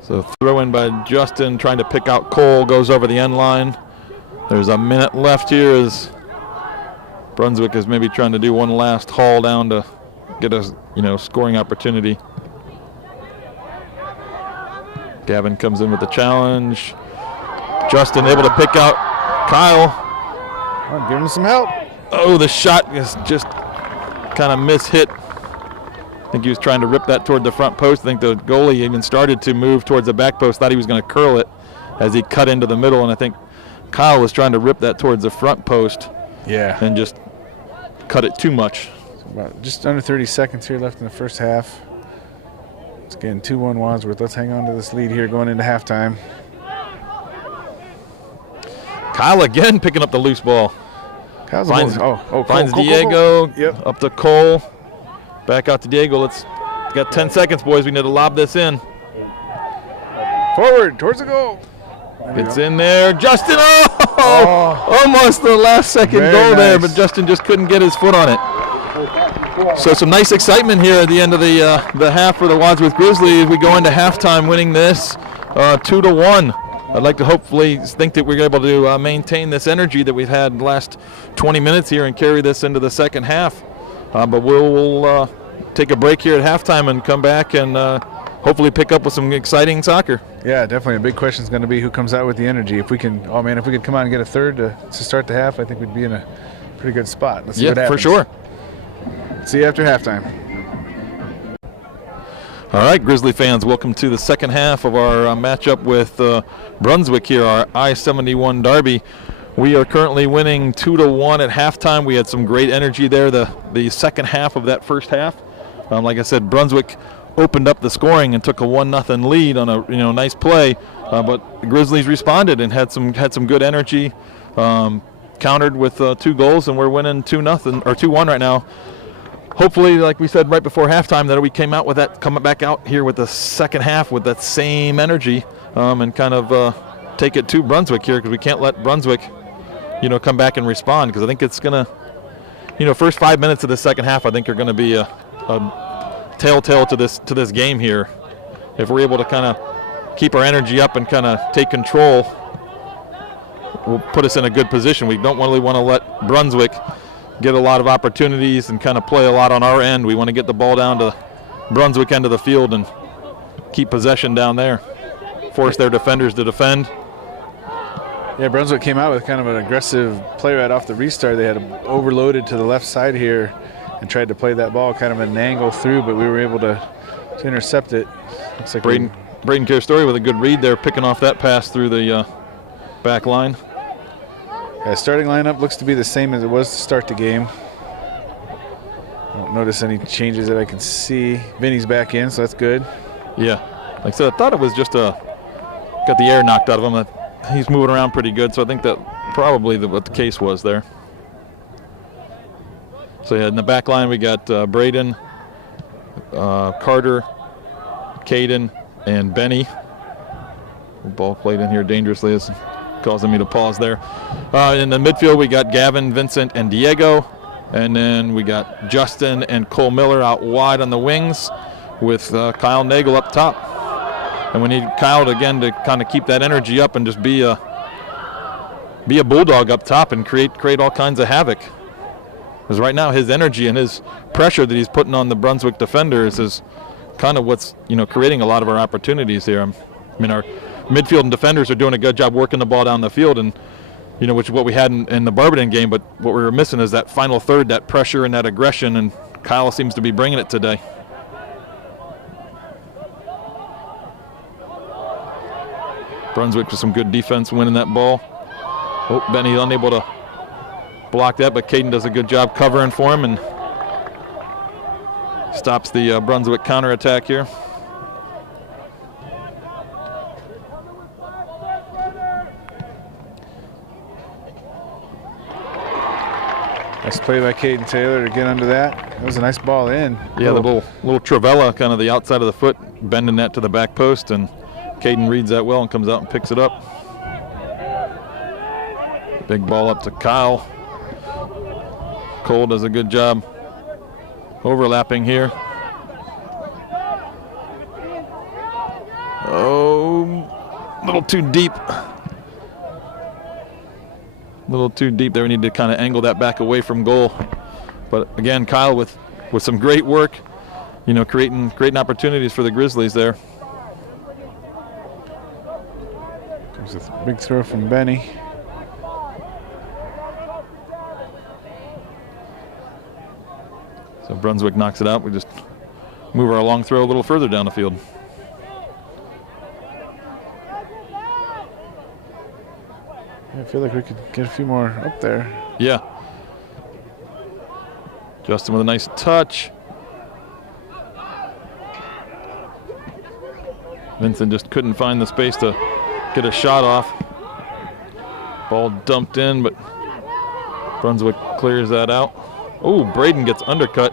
So throw in by Justin, trying to pick out Cole, goes over the end line. There's a minute left here as Brunswick is maybe trying to do one last haul down to get a scoring opportunity. Gavin comes in with the challenge. Justin able to pick out Kyle. I'm giving him some help. Oh, the shot is just kind of mishit. I think he was trying to rip that toward the front post. I think the goalie even started to move towards the back post, thought he was going to curl it as he cut into the middle, and I think Kyle was trying to rip that towards the front post. Yeah. And just cut it too much. So about just under 30 seconds here left in the first half. It's again 2-1 Wadsworth. Let's hang on to this lead here going into halftime. Kyle again picking up the loose ball. Kyle's finds Cole, Diego, Yep. up to Cole. Back out to Diego. Let's got 10 seconds, boys. We need to lob this in. Forward, towards the goal. It's in there. Justin, almost the last second goal there, but Justin just couldn't get his foot on it. So some nice excitement here at the end of the half for the Wadsworth Grizzlies. We go into halftime winning this 2-1. I'd like to hopefully think that we're able to maintain this energy that we've had the last 20 minutes here and carry this into the second half. But we'll take a break here at halftime and come back and hopefully pick up with some exciting soccer. Yeah, definitely. A big question is going to be who comes out with the energy. If we can, if we could come out and get a third to start the half, I think we'd be in a pretty good spot. Let's see what happens. For sure. See you after halftime. All right, Grizzly fans, welcome to the second half of our matchup with Brunswick here, our I-71 derby. We are currently winning 2-1 at halftime. We had some great energy there the second half of that first half. Like I said, Brunswick opened up the scoring and took a 1-0 lead on a nice play, but the Grizzlies responded and had some good energy, countered with 2 goals, and we're winning 2-0 or 2-1 right now. Hopefully, like we said right before halftime, that we came out with that, coming back out here with the second half with that same energy, and kind of take it to Brunswick here, because we can't let Brunswick, come back and respond, because I think it's gonna, first 5 minutes of the second half, I think are going to be a telltale to this game here. If we're able to kind of keep our energy up and kind of take control, will put us in a good position. We don't really want to let Brunswick get a lot of opportunities and kind of play a lot on our end. We want to get the ball down to Brunswick end of the field and keep possession down there, force their defenders to defend. Yeah, Brunswick came out with kind of an aggressive play right off the restart. They had overloaded to the left side here and tried to play that ball kind of an angle through, but we were able to intercept it. Looks like Braden Carstory with a good read there, picking off that pass through the back line. Yeah, starting lineup looks to be the same as it was to start the game. I don't notice any changes that I can see. Vinny's back in, so that's good. Yeah, like I said, I thought it was just got the air knocked out of him. He's moving around pretty good, so I think that probably what the case was there. So yeah, in the back line we got Braden, Carter, Caden, and Benny. The ball played in here dangerously, is causing me to pause there. In the midfield we got Gavin, Vincent, and Diego. And then we got Justin and Cole Miller out wide on the wings with Kyle Nagel up top. And we need Kyle again to kind of keep that energy up and just be a bulldog up top and create all kinds of havoc. Because right now his energy and his pressure that he's putting on the Brunswick defenders is kind of what's creating a lot of our opportunities here. I mean, our midfield and defenders are doing a good job working the ball down the field, and which is what we had in the Barberton game. But what we were missing is that final third, that pressure and that aggression, and Kyle seems to be bringing it today. Brunswick with some good defense winning that ball. Oh, Benny unable to block that, but Caden does a good job covering for him and stops the Brunswick counterattack here. Nice play by Caden Taylor to get under that. That was a nice ball in. Yeah, the little Travella, kind of the outside of the foot, bending that to the back post, and Caden reads that well and comes out and picks it up. Big ball up to Kyle. Cole does a good job overlapping here. Oh, a little too deep. A little too deep there. We need to kind of angle that back away from goal. But again, Kyle with some great work, creating opportunities for the Grizzlies there. There's a big throw from Benny. So Brunswick knocks it out. We just move our long throw a little further down the field. I feel like we could get a few more up there. Yeah. Justin with a nice touch. Vincent just couldn't find the space to get a shot off. Ball dumped in, but Brunswick clears that out. Oh, Braden gets undercut.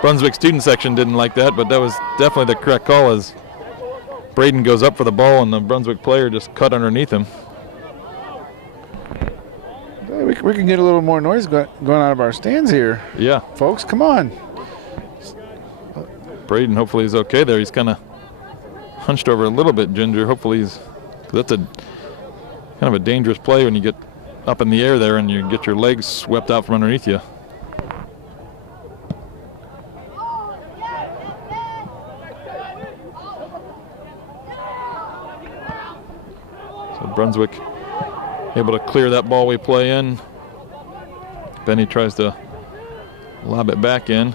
Brunswick student section didn't like that, but that was definitely the correct call as Braden goes up for the ball and the Brunswick player just cut underneath him. We can get a little more noise going out of our stands here. Yeah. Folks, come on. Braden hopefully is okay there. He's kind of hunched over a little bit, Ginger. Hopefully that's a kind of a dangerous play when you get up in the air there and you get your legs swept out from underneath you. So Brunswick able to clear that ball we play in. Benny tries to lob it back in.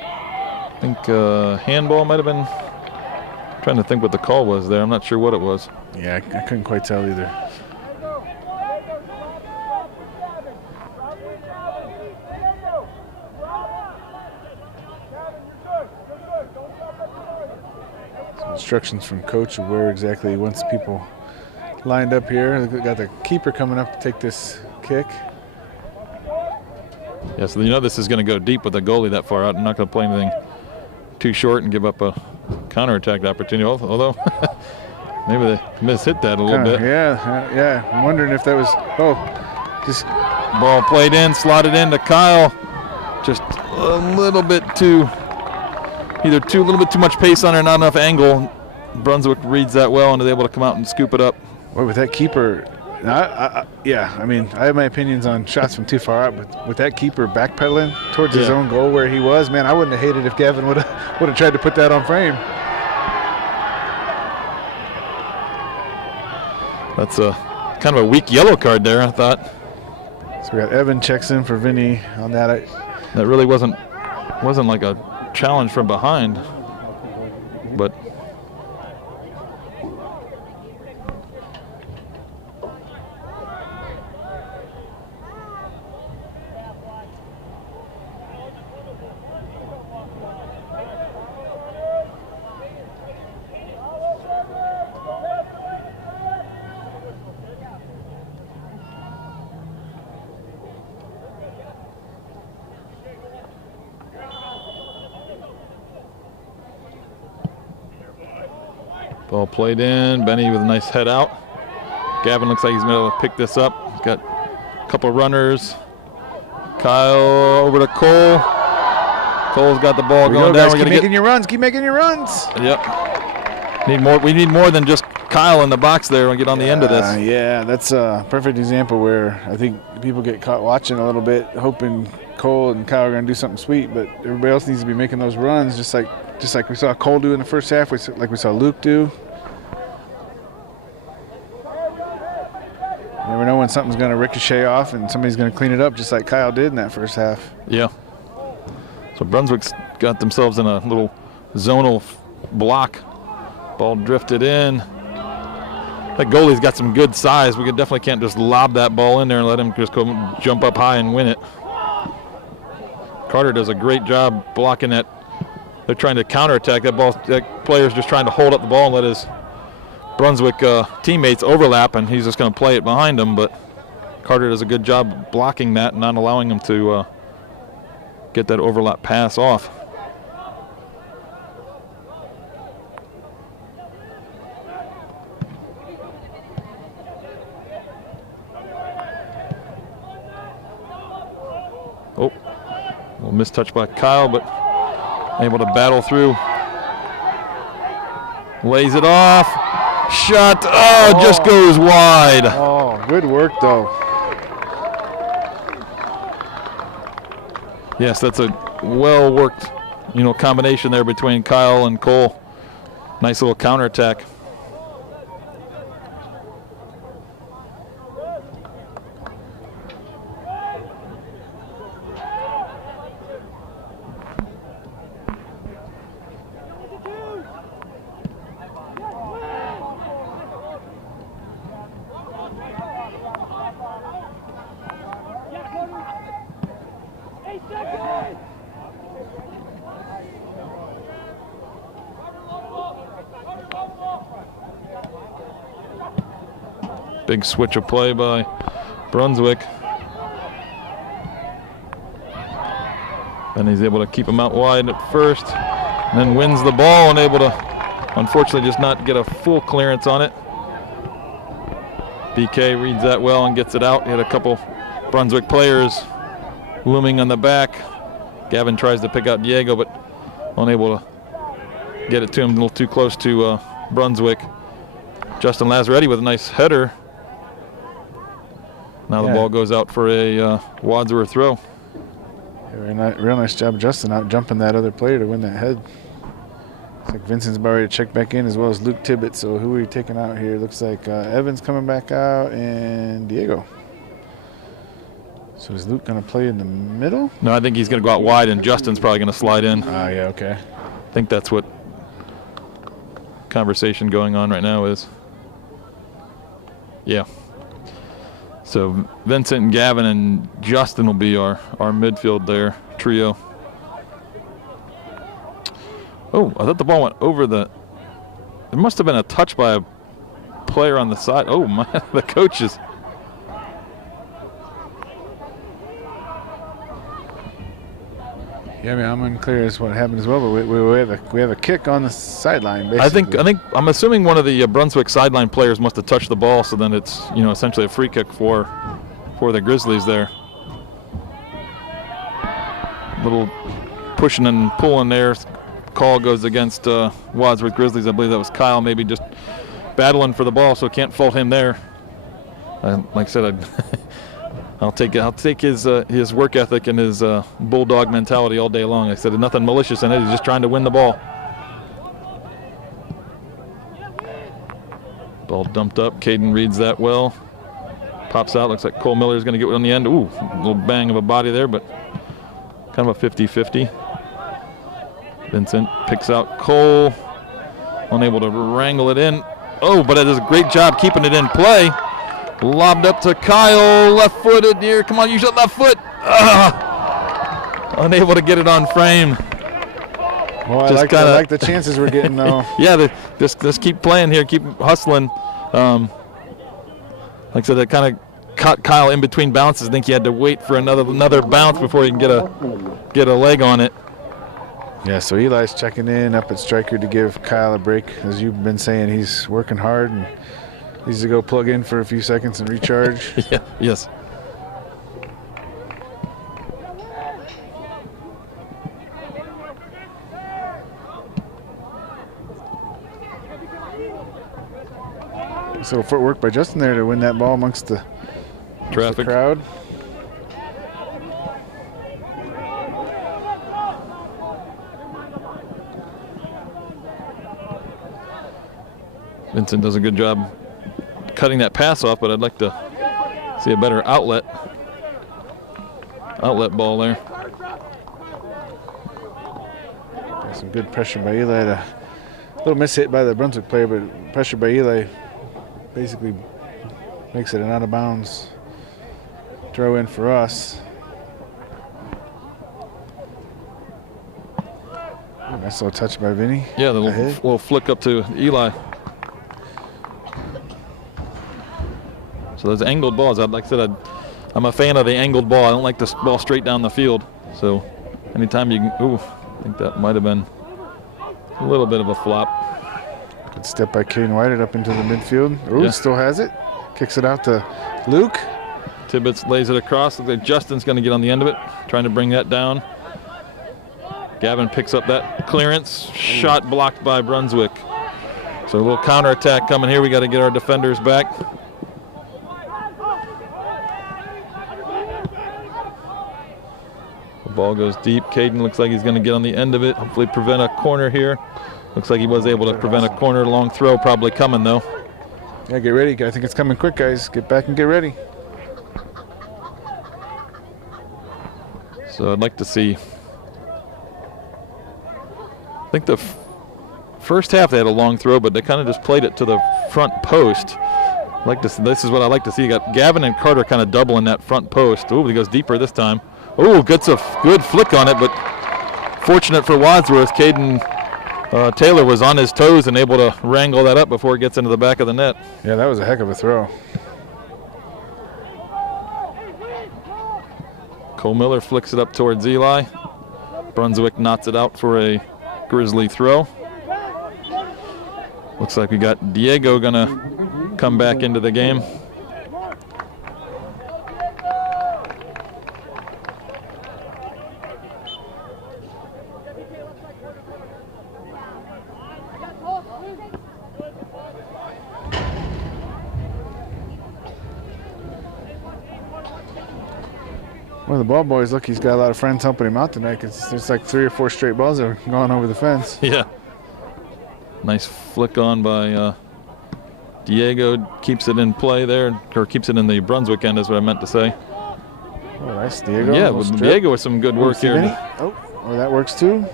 I think handball might have been. I'm trying to think what the call was there. I'm not sure what it was. Yeah, I couldn't quite tell either. Some instructions from coach of where exactly he wants people lined up here. We've got the keeper coming up to take this kick. Yeah, so you know this is going to go deep with the goalie that far out. I'm not going to play anything too short and give up a counterattack opportunity, although maybe they mishit that a little bit. Yeah. I'm wondering if that was, just ball played in, slotted into Kyle. Just a little bit too, a little bit too much pace on it, not enough angle. Brunswick reads that well and is able to come out and scoop it up. Boy, with that keeper, I mean, I have my opinions on shots from too far out, but with that keeper backpedaling towards his own goal where he was, man, I wouldn't have hated if Gavin would have tried to put that on frame. That's a kind of a weak yellow card there, I thought. So we got Evan checks in for Vinny on that. That really wasn't like a challenge from behind, but. Ball played in. Benny with a nice head out. Gavin looks like he's been able to pick this up. He's got a couple runners. Kyle over to Cole. Cole's got the ball going down. Keep making your runs. Keep making your runs. Yep. We need more than just Kyle in the box there. We'll get on the end of this. Yeah, that's a perfect example where I think people get caught watching a little bit, hoping Cole and Kyle are going to do something sweet, but everybody else needs to be making those runs, just like we saw Cole do in the first half, like we saw Luke do. You never know when something's going to ricochet off and somebody's going to clean it up, just like Kyle did in that first half. Yeah. So Brunswick's got themselves in a little zonal block. Ball drifted in. That goalie's got some good size. We definitely can't just lob that ball in there and let him just go jump up high and win it. Carter does a great job blocking that. They're trying to counterattack that ball. That player's just trying to hold up the ball and let his Brunswick teammates overlap, and he's just going to play it behind him. But Carter does a good job blocking that and not allowing him to get that overlap pass off. Oh, a little mistouch by Kyle, but able to battle through. Lays it off. Shot. Oh, just goes wide. Oh, good work, though. Yes, that's a well-worked, combination there between Kyle and Cole. Nice little counterattack. Big switch of play by Brunswick. Then he's able to keep him out wide at first, and then wins the ball and able to, unfortunately, just not get a full clearance on it. BK reads that well and gets it out. He had a couple Brunswick players looming on the back. Gavin tries to pick out Diego, but unable to get it to him. A little too close to Brunswick. Justin Lazaretti with a nice header. Now the ball goes out for a Wadsworth throw. Real nice job, Justin, out jumping that other player to win that head. Looks like Vincent's about ready to check back in, as well as Luke Tibbett. So who are we taking out here? Looks like Evans coming back out and Diego. So is Luke going to play in the middle? No, I think he's going to go out wide, and Justin's probably going to slide in. Ah, yeah, okay. I think that's what conversation going on right now is. Yeah. So Vincent and Gavin and Justin will be our midfield there, trio. Oh, I thought the ball went over the... There must have been a touch by a player on the side. Oh, my, the coaches. Yeah, I mean, I'm unclear as what happened as well, but we have a kick on the sideline, basically. I think I'm assuming one of the Brunswick sideline players must have touched the ball, so then it's, you know, essentially a free kick for the Grizzlies there. Little pushing and pulling there. Call goes against Wadsworth Grizzlies. I believe that was Kyle, maybe just battling for the ball, so can't fault him there. Like I said, I'll take his work ethic and his bulldog mentality all day long. I said nothing malicious in it. He's just trying to win the ball. Ball dumped up. Caden reads that well. Pops out. Looks like Cole Miller is going to get one on the end. Ooh, a little bang of a body there, but kind of a 50-50. Vincent picks out Cole. Unable to wrangle it in. Oh, but it does a great job keeping it in play. Lobbed up to Kyle, left-footed here. Come on, use your left foot. Unable to get it on frame. Well, I like the chances we're getting, though. Yeah, just keep playing here, keep hustling. Like I said, that kind of caught Kyle in between bounces. I think he had to wait for another bounce before he can get a leg on it. Yeah, so Eli's checking in up at striker to give Kyle a break. As you've been saying, he's working hard and needs to go plug in for a few seconds and recharge. Yeah, yes. Nice little footwork by Justin there to win that ball amongst the crowd. Vincent does a good job cutting that pass off, but I'd like to see a better outlet ball there. Some good pressure by Eli. A little miss hit by the Brunswick player, but pressure by Eli basically makes it an out of bounds throw in for us. Nice little touch by Vinny. Yeah, the little flick up to Eli. So those angled balls, like I said, I'm a fan of the angled ball. I don't like this ball straight down the field. So anytime you can, I think that might have been a little bit of a flop. Good step by Caden White up into the midfield. Yeah. Still has it. Kicks it out to Luke. Tibbetts lays it across. Looks like Justin's going to get on the end of it, trying to bring that down. Gavin picks up that clearance. Shot blocked by Brunswick. So a little counterattack coming here. We got to get our defenders back. Ball goes deep. Caden looks like he's going to get on the end of it, hopefully prevent a corner here. Looks like he was able to prevent a corner. Long throw probably coming, though. Yeah, get ready. I think it's coming quick, guys. Get back and get ready. So I'd like to see. I think the first half they had a long throw, but they kind of just played it to the front post. This is what I like to see. You got Gavin and Carter kind of doubling that front post. Ooh, he goes deeper this time. Oh, gets a good flick on it, but fortunate for Wadsworth, Caden Taylor was on his toes and able to wrangle that up before it gets into the back of the net. Yeah, that was a heck of a throw. Cole Miller flicks it up towards Eli. Brunswick knots it out for a Grizzly throw. Looks like we got Diego gonna come back into the game. Well, the ball boys, look, he's got a lot of friends helping him out tonight because there's like 3 or 4 straight balls that are going over the fence. Yeah. Nice flick on by Diego. Keeps it in play there, or keeps it in the Brunswick end is what I meant to say. Oh, nice, Diego. Yeah, with Diego with some good work here. Oh, well, that works too.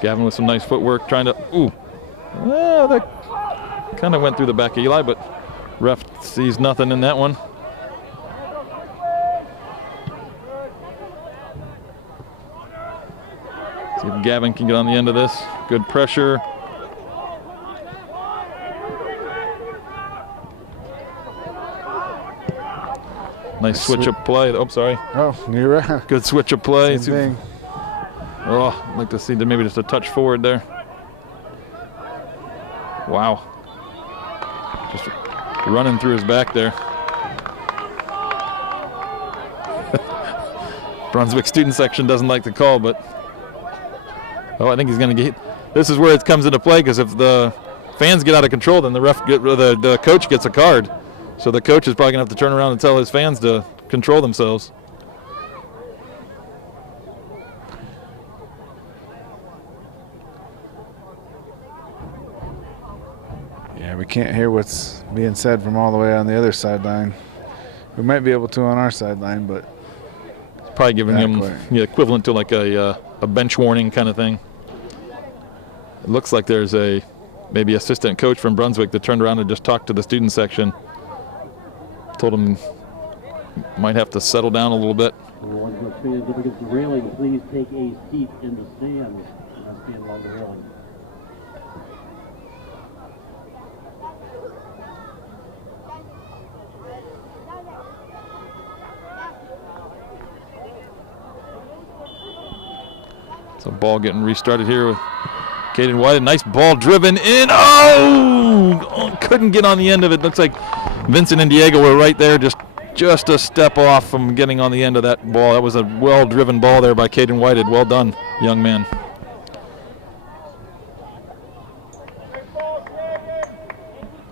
Gavin with some nice footwork, trying to, well, that kind of went through the back of Eli, but ref sees nothing in that one. See if Gavin can get on the end of this. Good pressure. Nice switch of play. Oh, sorry. Oh, you're right. Good switch of play. Same thing. Oh, I'd like to see maybe just a touch forward there. Wow. Just running through his back there. Brunswick student section doesn't like the call, but I think he's going to get. This is where it comes into play, because if the fans get out of control, then the coach gets a card. So the coach is probably going to have to turn around and tell his fans to control themselves. Yeah, we can't hear what's being said from all the way on the other sideline. We might be able to on our sideline, but it's probably giving him equivalent to like a bench warning kind of thing. It looks like there's a maybe assistant coach from Brunswick that turned around and just talked to the student section. Told him might have to settle down a little bit. Wadsworth fans up against the railing, please take a seat in the stands. Stand along the railing. So ball getting restarted here with Caden White. A nice ball driven in. Oh, couldn't get on the end of it. Looks like Vincent and Diego were right there, just a step off from getting on the end of that ball. That was a well-driven ball there by Caden Whitehead. Well done, young man.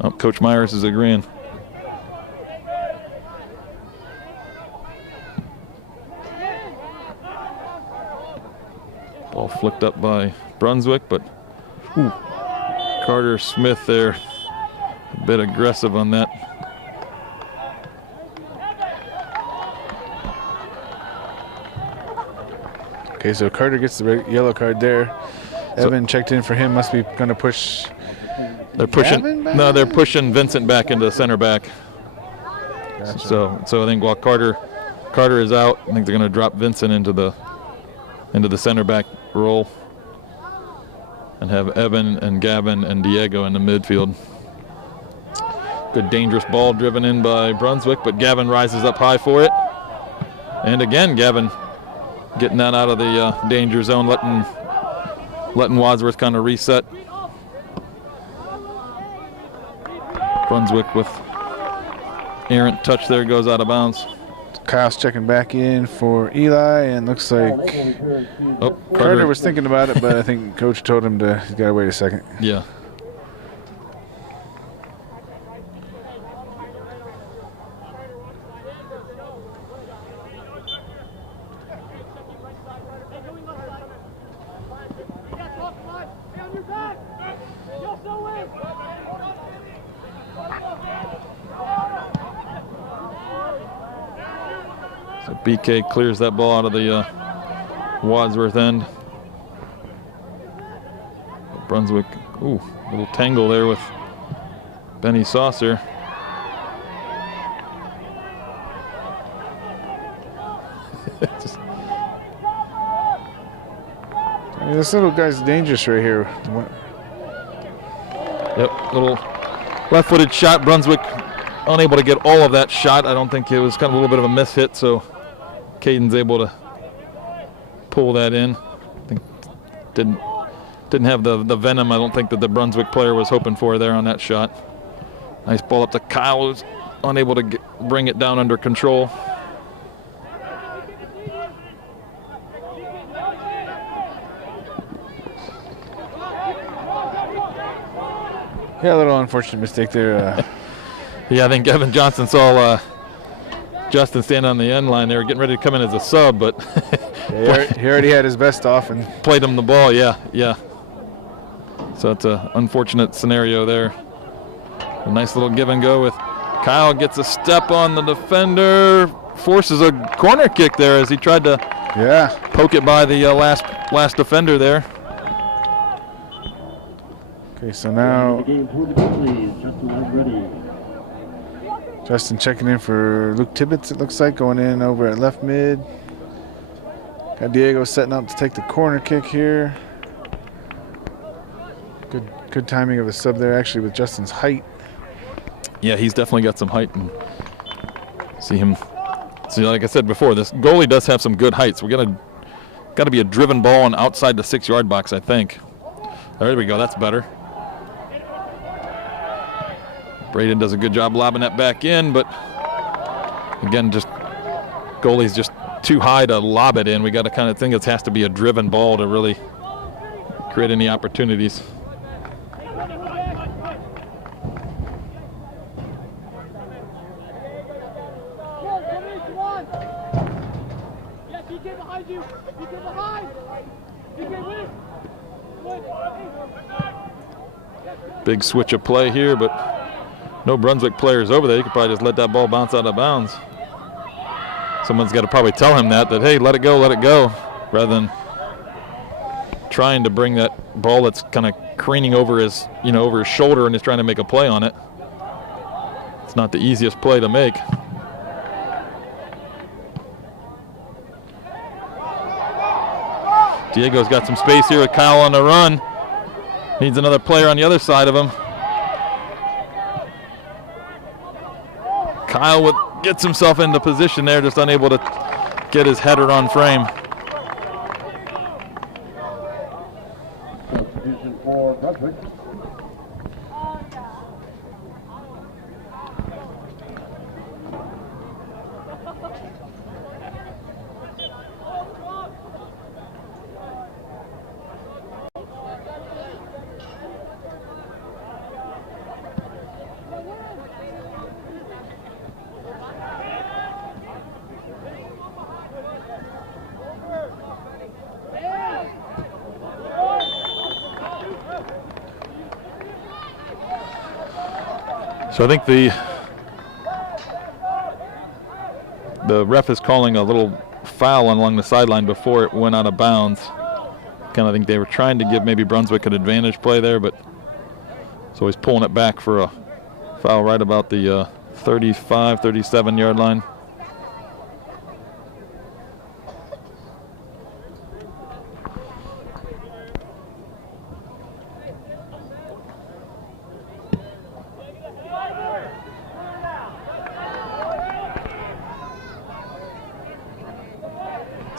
Oh, Coach Myers is agreeing. Ball flicked up by Brunswick, but Carter Smith there, a bit aggressive on that. Okay, so Carter gets the yellow card there. Evan checked in for him. Must be going to push. They're pushing. No, they're pushing Vincent back into center back. Gotcha. So I think while Carter is out, I think they're going to drop Vincent into the center back role and have Evan and Gavin and Diego in the midfield. Good dangerous ball driven in by Brunswick, but Gavin rises up high for it. And again, Gavin getting that out of the danger zone, letting Wadsworth kind of reset. Brunswick with errant touch there, goes out of bounds. Kyle's checking back in for Eli, and looks like Carter was thinking about it, but I think Coach told him he's got to wait a second. Yeah. So BK clears that ball out of the Wadsworth end. Brunswick, little tangle there with Benny Saucer. This little guy's dangerous right here. Yep, little left-footed shot. Brunswick unable to get all of that shot. I don't think it was kind of a little bit of a miss hit, so Caden's able to pull that in. I think didn't have the venom, I don't think, that the Brunswick player was hoping for there on that shot. Nice ball up to Kyle, who's unable to bring it down under control. Yeah, a little unfortunate mistake there. Yeah, I think Evan Johnson saw Justin stand on the end line. They were getting ready to come in as a sub, but he already had his best off and played him the ball. Yeah. So it's an unfortunate scenario there. A nice little give and go with Kyle. Gets a step on the defender, forces a corner kick there as he tried to poke it by the last defender there. Okay, so now Justin checking in for Luke Tibbetts, it looks like, going in over at left mid. Got Diego setting up to take the corner kick here. Good timing of the sub there, actually, with Justin's height. Yeah, he's definitely got some height. And see him. See, like I said before, this goalie does have some good height. So we're got to be a driven ball and outside the 6-yard box, I think. There we go. That's better. Braden does a good job lobbing that back in, but again, just goalie's just too high to lob it in. We got to kind of think it has to be a driven ball to really create any opportunities. Big switch of play here, but no Brunswick players over there. You could probably just let that ball bounce out of bounds. Someone's got to probably tell him that hey, let it go, rather than trying to bring that ball that's kind of craning over his shoulder and is trying to make a play on it. It's not the easiest play to make. Diego's got some space here with Kyle on the run. Needs another player on the other side of him. Kyle gets himself into position there, just unable to get his header on frame. Substitution for Brunswick. So I think the ref is calling a little foul along the sideline before it went out of bounds. Kind of think they were trying to give maybe Brunswick an advantage play there, but so he's pulling it back for a foul right about the 35, 37-yard line.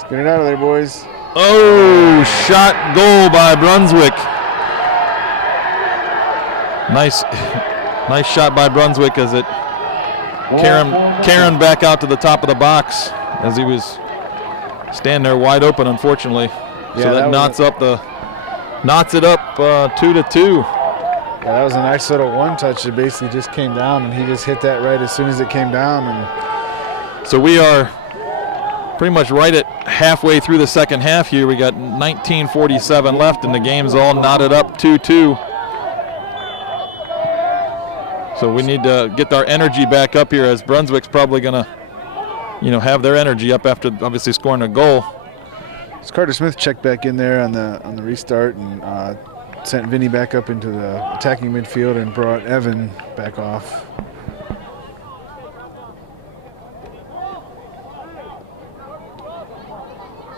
Get it out of there, boys. Oh, shot goal by Brunswick. Nice shot by Brunswick as it Karen back out to the top of the box as he was standing there wide open, unfortunately. Yeah, so that knots it up 2-2. Yeah, that was a nice little one touch. It basically just came down, and he just hit that right as soon as it came down. And so we are pretty much right at halfway through the second half here. We got 19:47 left, and the game's all knotted up 2-2. So we need to get our energy back up here, as Brunswick's probably going to, have their energy up after obviously scoring a goal. So Carter Smith checked back in there on the restart and sent Vinny back up into the attacking midfield and brought Evan back off.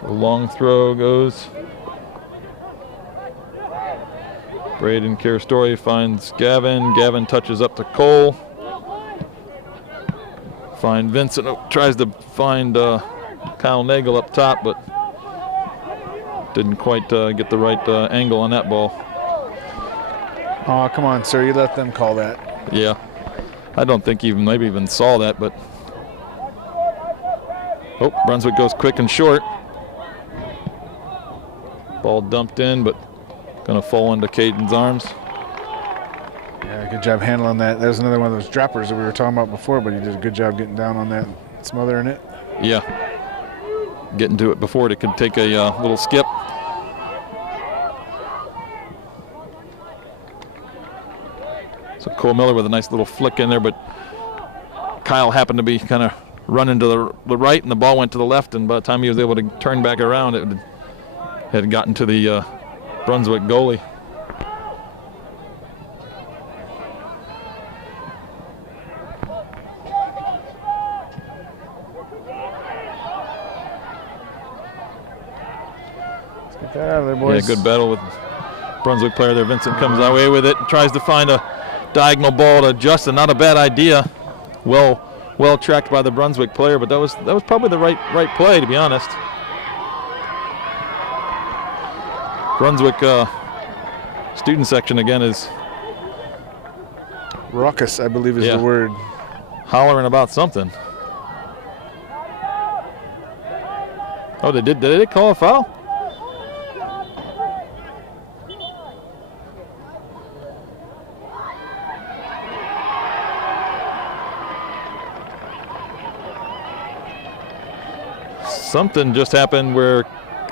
So long throw goes. Braden Karastori finds Gavin. Gavin touches up to Cole. Find Vincent. Tries to find Kyle Nagel up top, but Didn't quite get the right angle on that ball. Oh, come on, sir. You let them call that. Yeah. I don't think maybe even saw that, but. Oh, Brunswick goes quick and short. Ball dumped in, but going to fall into Caden's arms. Yeah, good job handling that. That was another one of those droppers that we were talking about before, but he did a good job getting down on that, smothering it. Yeah. Getting to it before it could take a little skip. So Cole Miller with a nice little flick in there, but Kyle happened to be kind of running to the right, and the ball went to the left, and by the time he was able to turn back around, it had gotten to the Brunswick goalie. Let's get that out of there, boys. Yeah, good battle with Brunswick player there. Vincent comes away with it and tries to find a diagonal ball to Justin. Not a bad idea. Well tracked by the Brunswick player, but that was probably the right play, to be honest. Brunswick student section again is raucous, I believe is the word. Hollering about something. Oh, did they call a foul? Something just happened where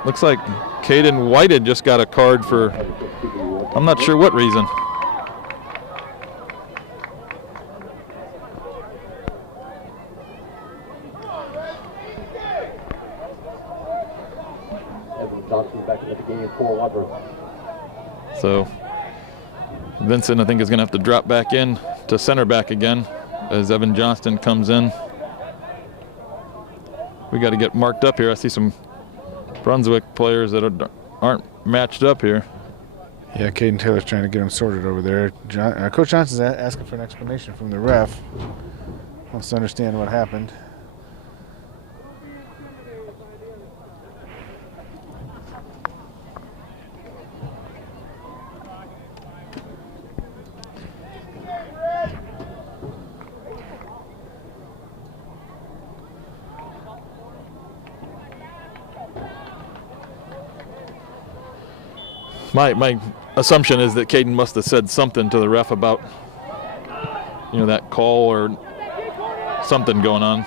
looks like Caden Whited just got a card for I'm not sure what reason. Back into the game for Wadsworth. So Vincent, I think, is going to have to drop back in to center back again as Evan Johnston comes in. We got to get marked up here. I see some Brunswick players that aren't matched up here. Yeah, Caden Taylor's trying to get him sorted over there. Coach Johnson's asking for an explanation from the ref. Wants to understand what happened. My assumption is that Caden must have said something to the ref about, that call or something going on.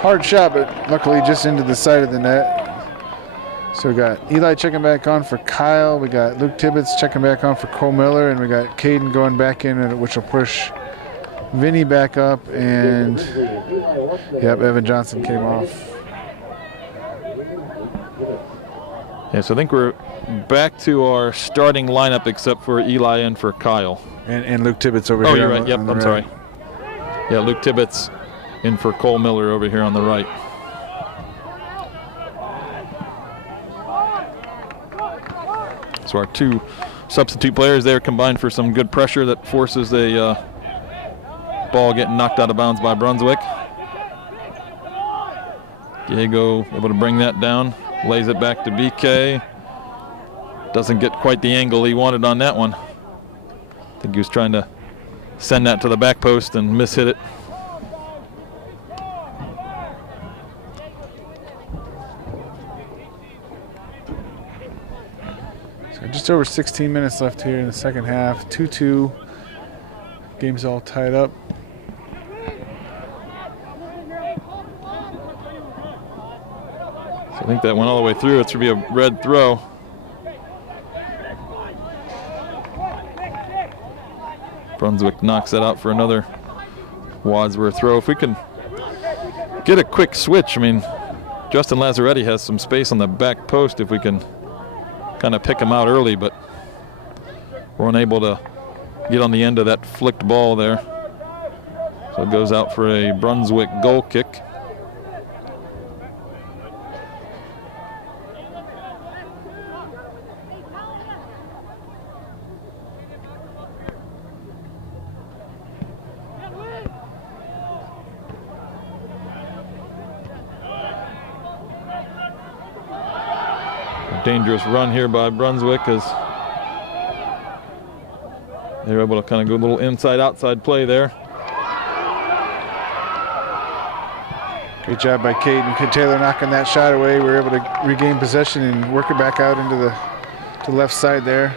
Hard shot, but luckily just into the side of the net. So we got Eli checking back on for Kyle. We got Luke Tibbetts checking back on for Cole Miller. And we got Caden going back in, which will push Vinny back up. And, yep, Evan Johnson came off. Yeah, so I think we're back to our starting lineup except for Eli and for Kyle. And Luke Tibbetts over here. Oh, you're right. Yep, I'm sorry. Yeah, Luke Tibbetts in for Cole Miller over here on the right. So our two substitute players there combined for some good pressure that forces a ball getting knocked out of bounds by Brunswick. Diego able to bring that down, lays it back to BK. Doesn't get quite the angle he wanted on that one. I think he was trying to send that to the back post and mishit it. Just over 16 minutes left here in the second half. 2-2. Game's all tied up. So I think that went all the way through. It should be a red throw. Brunswick knocks that out for another Wadsworth throw. If we can get a quick switch, I mean, Justin Lazzaretti has some space on the back post if we can kind of pick him out early, but we're unable to get on the end of that flicked ball there. So it goes out for a Brunswick goal kick. Dangerous run here by Brunswick as they're able to kind of go a little inside-outside play there. Great job by Caden Taylor knocking that shot away. We were able to regain possession and work it back out into the left side there.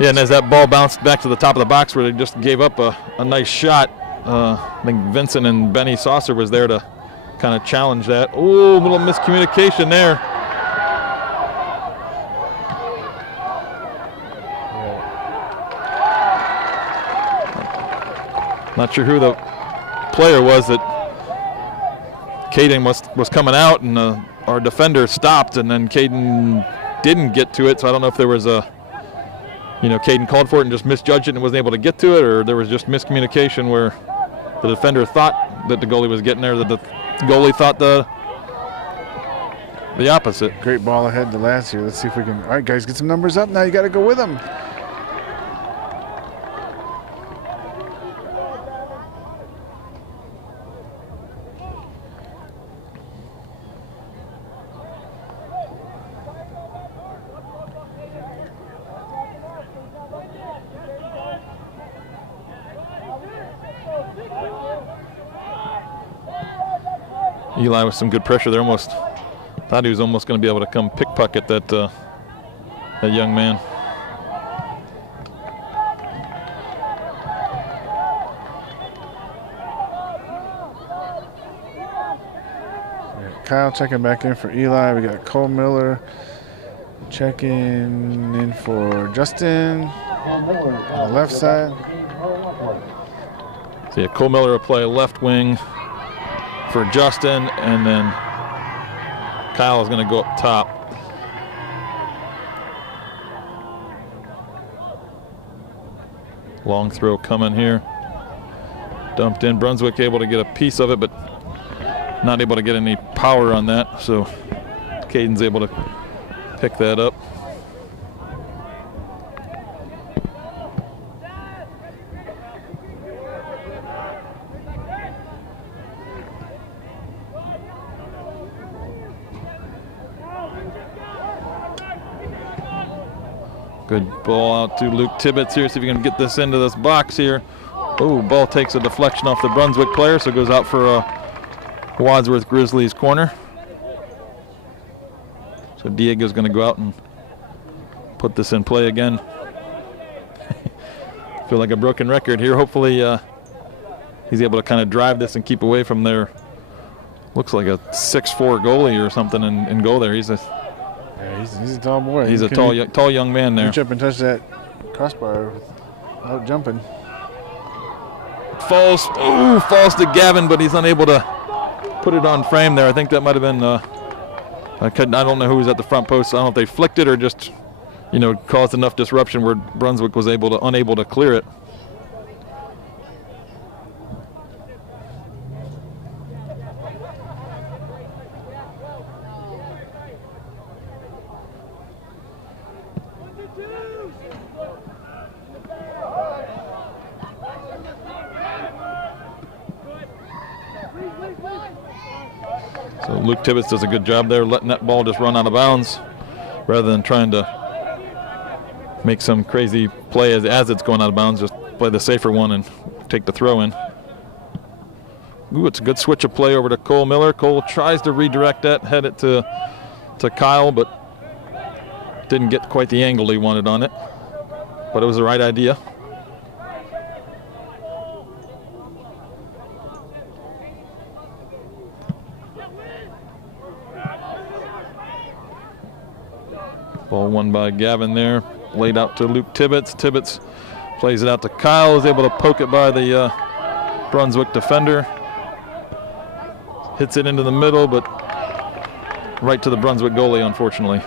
Yeah, and as that ball bounced back to the top of the box where they just gave up a nice shot, I think Vincent and Benny Saucer was there to kind of challenge that. Oh, a little miscommunication there. Not sure who the player was that Caden was coming out, and our defender stopped, and then Caden didn't get to it. So I don't know if there was Caden called for it and just misjudged it and wasn't able to get to it, or there was just miscommunication where the defender thought that the goalie was getting there, that the goalie thought the opposite. Great ball ahead to Lads here. Let's see if we can. All right, guys, get some numbers up now. You got to go with them. Eli with some good pressure there. Almost thought he was almost going to be able to come pickpocket that young man. Kyle checking back in for Eli. We got Cole Miller checking in for Justin on the left side. So yeah, Cole Miller will play left wing for Justin, and then Kyle is going to go up top. Long throw coming here. Dumped in. Brunswick able to get a piece of it, but not able to get any power on that. So Caden's able to pick that up. Good ball out to Luke Tibbetts here. See if he can get this into this box here. Oh, ball takes a deflection off the Brunswick player, so it goes out for a Wadsworth Grizzlies corner. So Diego's going to go out and put this in play again. Feel like a broken record here. Hopefully he's able to kind of drive this and keep away from their, looks like a 6'4" goalie or something in goal there. He's a tall boy. He's a tall young man there. Reach up and touch that crossbar without jumping. Falls to Gavin, but he's unable to put it on frame there. I think that might have been, I don't know who was at the front post. I don't know if they flicked it or just, caused enough disruption where Brunswick was unable to clear it. So Luke Tibbetts does a good job there, letting that ball just run out of bounds rather than trying to make some crazy play as it's going out of bounds. Just play the safer one and take the throw in. Ooh, it's a good switch of play over to Cole Miller. Cole tries to redirect that, head it to Kyle, but didn't get quite the angle he wanted on it. But it was the right idea. Ball won by Gavin there, laid out to Luke Tibbetts. Tibbetts plays it out to Kyle, is able to poke it by the Brunswick defender. Hits it into the middle, but right to the Brunswick goalie, unfortunately.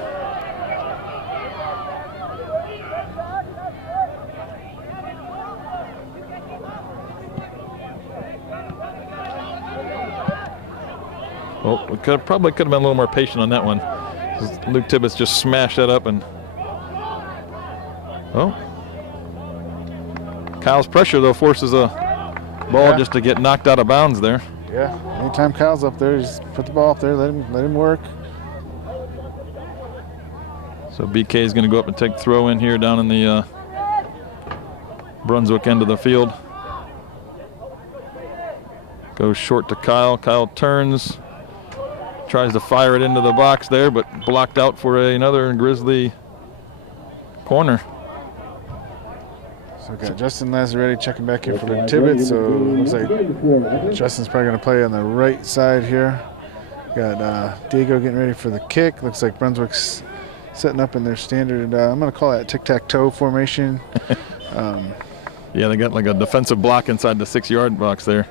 Well, we probably could have been a little more patient on that one. Luke Tibbetts just smashed that up, and Kyle's pressure though forces a ball just to get knocked out of bounds there. Yeah, anytime Kyle's up there, just put the ball up there, let him work. So BK is going to go up and take throw in here down in the Brunswick end of the field. Goes short to Kyle. Kyle turns. Tries to fire it into the box there, but blocked out for another Grizzly corner. So we got Justin Lazzaretti checking back in for the Tibbetts. So it looks like Justin's probably going to play on the right side here. Got Diego getting ready for the kick. Looks like Brunswick's setting up in their standard, I'm going to call that tic-tac-toe formation. Yeah, they got like a defensive block inside the 6-yard box there.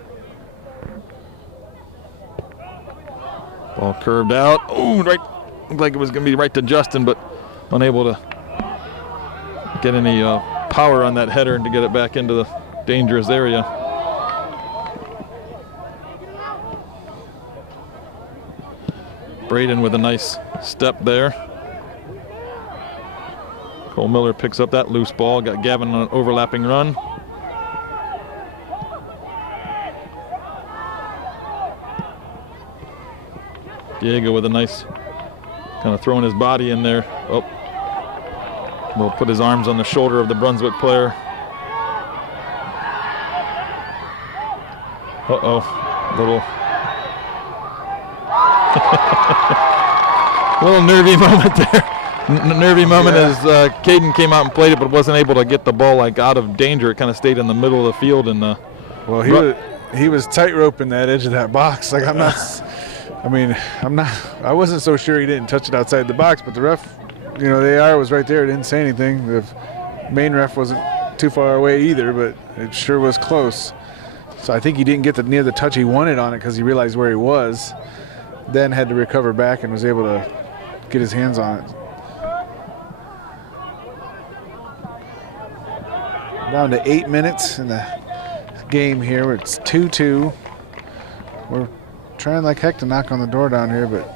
Ball curved out. Oh, right. Looked like it was going to be right to Justin, but unable to get any power on that header to get it back into the dangerous area. Braden with a nice step there. Cole Miller picks up that loose ball. Got Gavin on an overlapping run. Diego with a nice kind of throwing his body in there. Oh, will put his arms on the shoulder of the Brunswick player. Little nervy moment there. Nervy moment as Caden came out and played it, but wasn't able to get the ball like out of danger. It kind of stayed in the middle of the field. And well, he was tight-roping that edge of that box. Like I wasn't so sure he didn't touch it outside the box, but the ref, the AR was right there. It didn't say anything. The main ref wasn't too far away either, but it sure was close. So I think he didn't get near the touch he wanted on it because he realized where he was. Then had to recover back and was able to get his hands on it. Down to 8 minutes in the game here. It's 2-2. We're trying like heck to knock on the door down here, but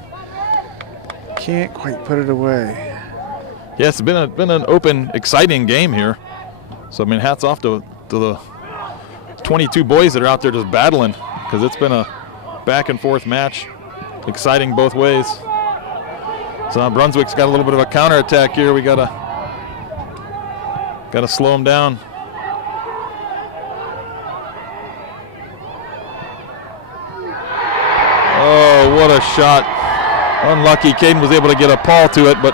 can't quite put it away. Yeah, it's been an open, exciting game here. So I mean, hats off to the 22 boys that are out there just battling, because it's been a back and forth match, exciting both ways. So now Brunswick's got a little bit of a counterattack here. We gotta slow them down. Oh, what a shot. Unlucky. Caden was able to get a paw to it, but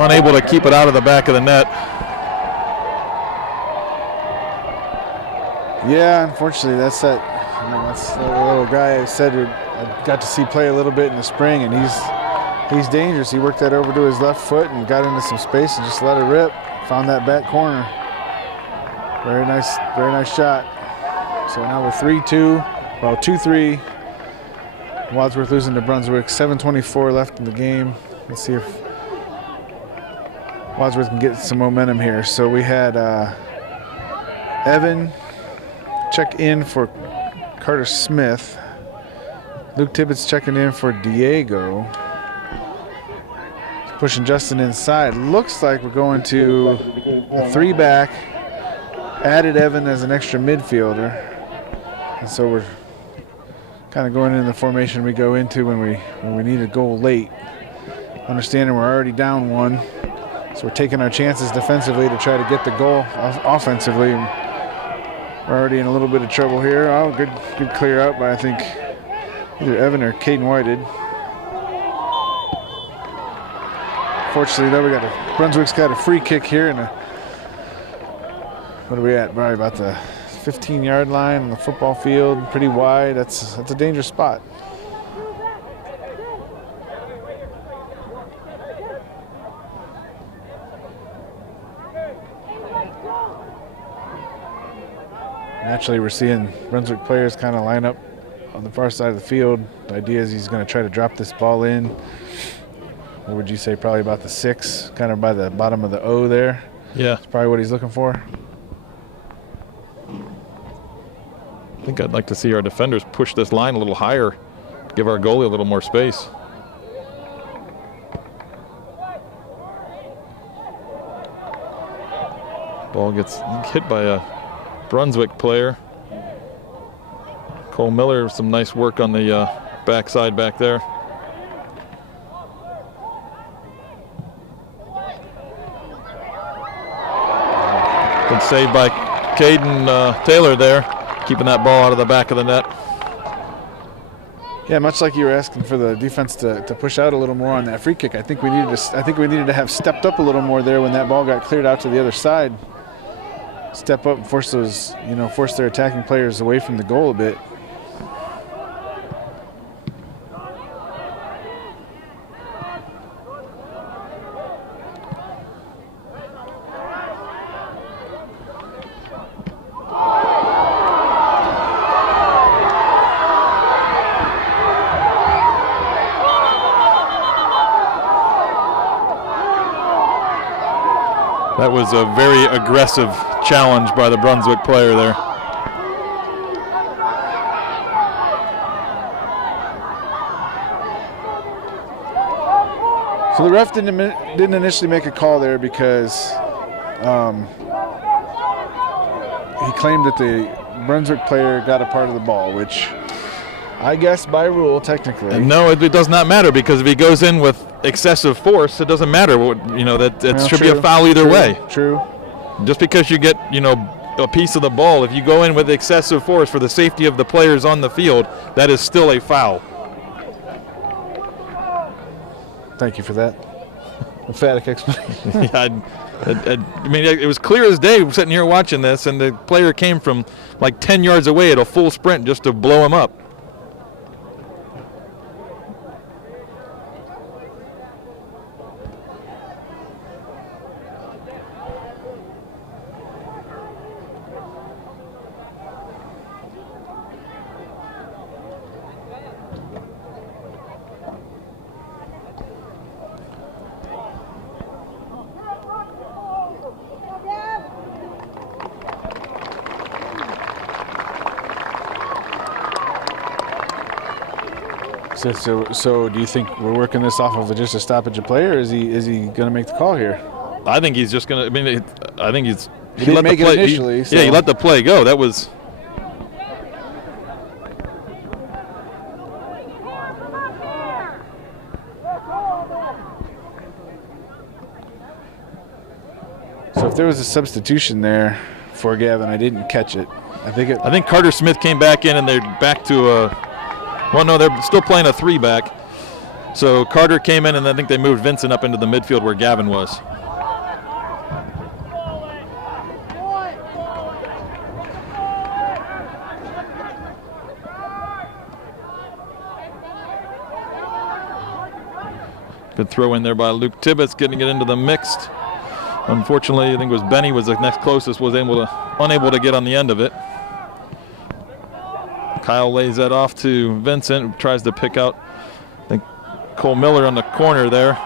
unable to keep it out of the back of the net. Yeah, unfortunately, that's the little guy I said I got to see play a little bit in the spring, and he's dangerous. He worked that over to his left foot and got into some space and just let it rip. Found that back corner. Very nice shot. So now we're 3-2, well 2-3. Wadsworth losing to Brunswick. 7:24 left in the game. Let's see if Wadsworth can get some momentum here. So we had Evan check in for Carter Smith. Luke Tibbetts checking in for Diego. Pushing Justin inside. Looks like we're going to a 3-back. Added Evan as an extra midfielder. And so we're kind of going into the formation we go into when we need a goal late. Understanding we're already down 1. So we're taking our chances defensively to try to get the goal offensively. We're already in a little bit of trouble here. Oh, good clear out by I think either Evan or Caden Whited. Fortunately, though, Brunswick's got a free kick here, and what are we at? Probably about the 15-yard line on the football field, pretty wide. That's a dangerous spot. Naturally, we're seeing Brunswick players kind of line up on the far side of the field. The idea is he's going to try to drop this ball in. What would you say, probably about the 6, kind of by the bottom of the O there? Yeah. That's probably what he's looking for. I think I'd like to see our defenders push this line a little higher, give our goalie a little more space. Ball gets hit by a Brunswick player. Cole Miller, some nice work on the backside back there. Good save by Caden Taylor there, keeping that ball out of the back of the net. Yeah, much like you were asking for the defense to push out a little more on that free kick, I think we needed to have stepped up a little more there when that ball got cleared out to the other side. Step up and force their attacking players away from the goal a bit. That was a very aggressive challenge by the Brunswick player there. So the ref didn't initially make a call there because he claimed that the Brunswick player got a part of the ball, which I guess by rule technically. No, it does not matter, because if he goes in with excessive force, it doesn't matter. That should be a foul either way. True. Just because you get a piece of the ball, if you go in with excessive force for the safety of the players on the field, that is still a foul. Thank you for that emphatic explanation. Yeah, I mean, it was clear as day sitting here watching this, and the player came from like 10 yards away at a full sprint just to blow him up. So do you think we're working this off of just a stoppage of play, or is he going to make the call here? I think he's just going to. I mean, I think he's. He didn't make it initially. Yeah, he let the play go. That was. So if there was a substitution there for Gavin, I didn't catch it. I think Carter Smith came back in, and they're back to a. Well, no, they're still playing a 3-back. So Carter came in, and I think they moved Vincent up into the midfield where Gavin was. Good throw in there by Luke Tibbetts, getting it into the mixed. Unfortunately, I think it was Benny was the next closest, was unable to get on the end of it. Kyle lays that off to Vincent, who tries to pick out, I think, Cole Miller on the corner there.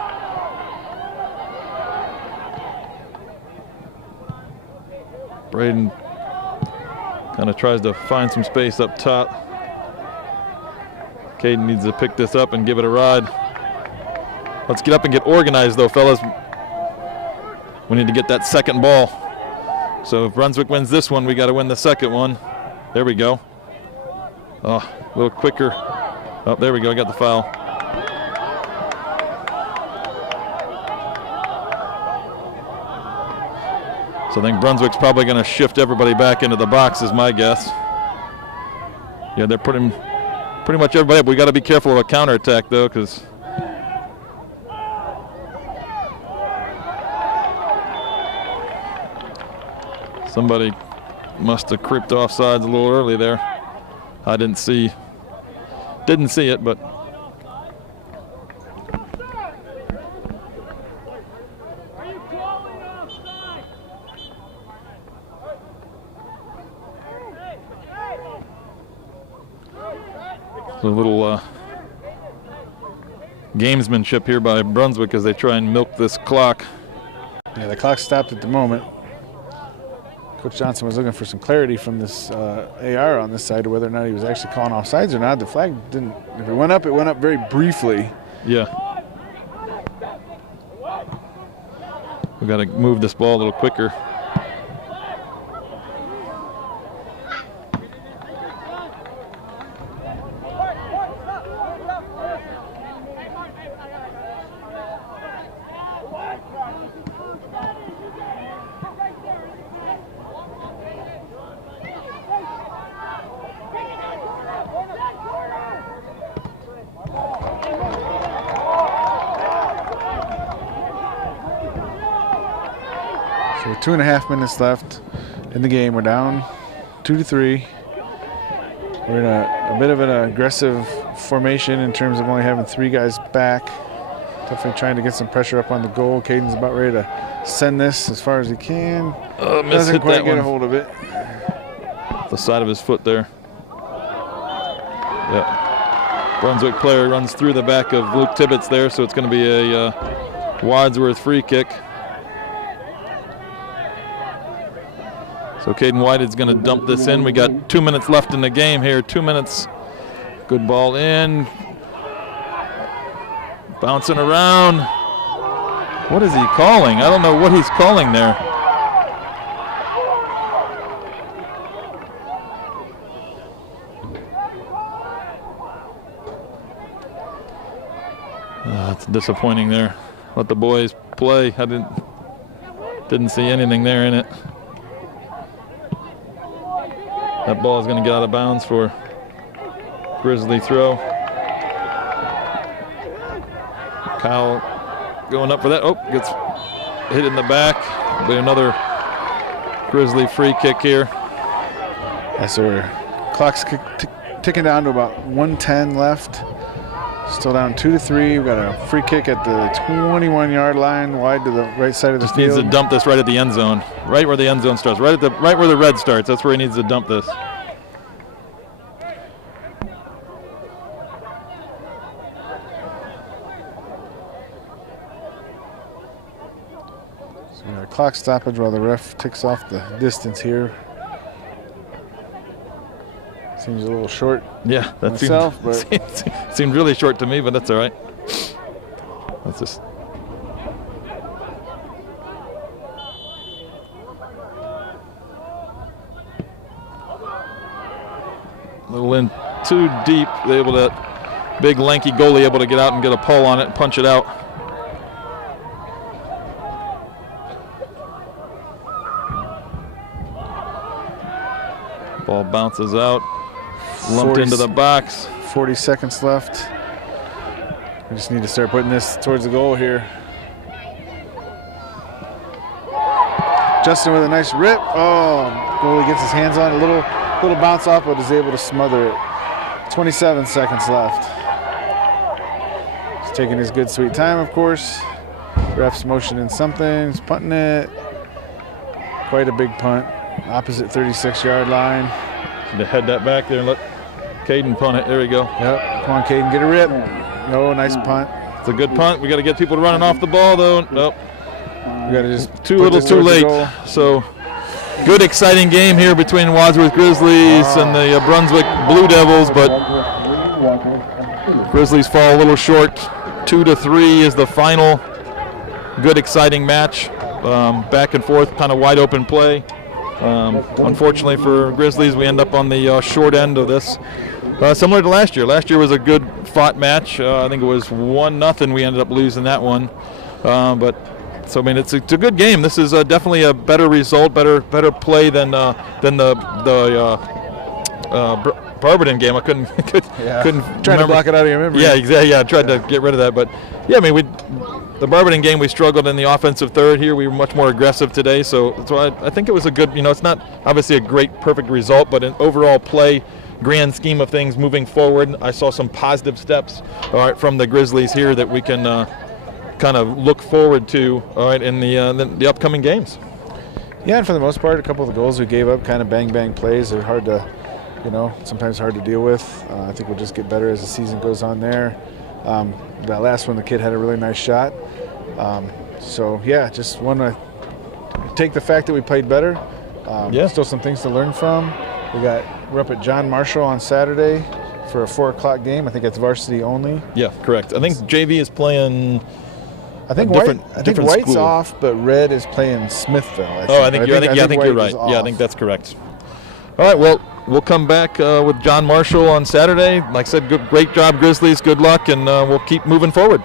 Braden kind of tries to find some space up top. Caden needs to pick this up and give it a ride. Let's get up and get organized, though, fellas. We need to get that second ball. So if Brunswick wins this one, we got to win the second one. There we go. Oh, a little quicker. Oh, there we go. I got the foul. So I think Brunswick's probably going to shift everybody back into the box, is my guess. Yeah, they're putting pretty much everybody up. We got to be careful of a counterattack, though, because somebody must have creeped off sides a little early there. I didn't see it, but a little gamesmanship here by Brunswick as they try and milk this clock. Yeah, the clock stopped at the moment. Coach Johnson was looking for some clarity from this AR on this side to whether or not he was actually calling offsides or not. The flag didn't. If it went up very briefly. Yeah. We got to move this ball a little quicker. 2.5 minutes left in the game. We're down 2-3. We're in a bit of an aggressive formation in terms of only having 3 guys back. Definitely trying to get some pressure up on the goal. Caden's about ready to send this as far as he can. Doesn't quite get a hold of it. The side of his foot there. Yep. Brunswick player runs through the back of Luke Tibbetts there, so it's going to be a Wadsworth free kick. So Caden Whitehead's going to dump this in. We got 2 minutes left in the game here. 2 minutes. Good ball in. Bouncing around. What is he calling? I don't know what he's calling there. It's disappointing there. Let the boys play. I didn't see anything there in it. That ball is going to get out of bounds for Grizzly throw. Kyle going up for that. Oh, gets hit in the back. It'll be another Grizzly free kick here. Yeah, so we're clock's ticking down to about 1:10 left. Still down 2-3. We've got a free kick at the 21-yard line, wide to the right side of the field. Needs to dump this right at the end zone, right where the end zone starts, right where the red starts. That's where he needs to dump this. So we got a clock stoppage while the ref ticks off the distance here. Seems a little short. Yeah, that myself, seemed really short to me, but that's all right. Let's just. A little in too deep. They're able to, big lanky goalie able to get out and get a pull on it and punch it out. Ball bounces out. Lumped into the box. 40 seconds left. We just need to start putting this towards the goal here. Justin with a nice rip. Oh, goalie gets his hands on it. A little bounce off, but is able to smother it. 27 seconds left. He's taking his good sweet time, of course. Ref's motioning something. He's punting it. Quite a big punt. Opposite 36-yard line. To head that back there and let Caden punt it. There we go. Yep. Come on, Caden, get a rip. Oh, nice punt. It's a good punt. We got to get people running off the ball, though. Nope. We got to just too little, too late. So, good, exciting game here between Wadsworth Grizzlies and the Brunswick Blue Devils, but Grizzlies fall a little short. 2-3 is the final. Good, exciting match. Back and forth, kind of wide open play. Unfortunately for Grizzlies, we end up on the short end of this. Similar to last year. Last year was a good fought match. I think it was 1-0. We ended up losing that one. But so I mean, it's a good game. This is definitely a better result, better play than the Barberton game. I couldn't trying to block it out of your memory. Yeah, exactly. Yeah, I tried to get rid of that, but yeah, I mean the Barberton game, we struggled in the offensive third. Here we were much more aggressive today, so I think it was a good, it's not obviously a great, perfect result, but an overall play, grand scheme of things moving forward, I saw some positive steps, all right, from the Grizzlies here that we can kind of look forward to, all right, in the upcoming games. Yeah, and for the most part, a couple of the goals we gave up, kind of bang plays, are hard to, sometimes hard to deal with. I think we'll just get better as the season goes on there. That last one, the kid had a really nice shot. So, yeah, just want to take the fact that we played better. Still some things to learn from. We're up at John Marshall on Saturday for a 4 o'clock game. I think it's varsity only. Yeah, correct. I think JV is playing. I think White's school off, but Red is playing Smithville. I think you're right. Yeah, I think that's correct. All right, well, we'll come back with John Marshall on Saturday. Like I said, great job, Grizzlies. Good luck, and we'll keep moving forward.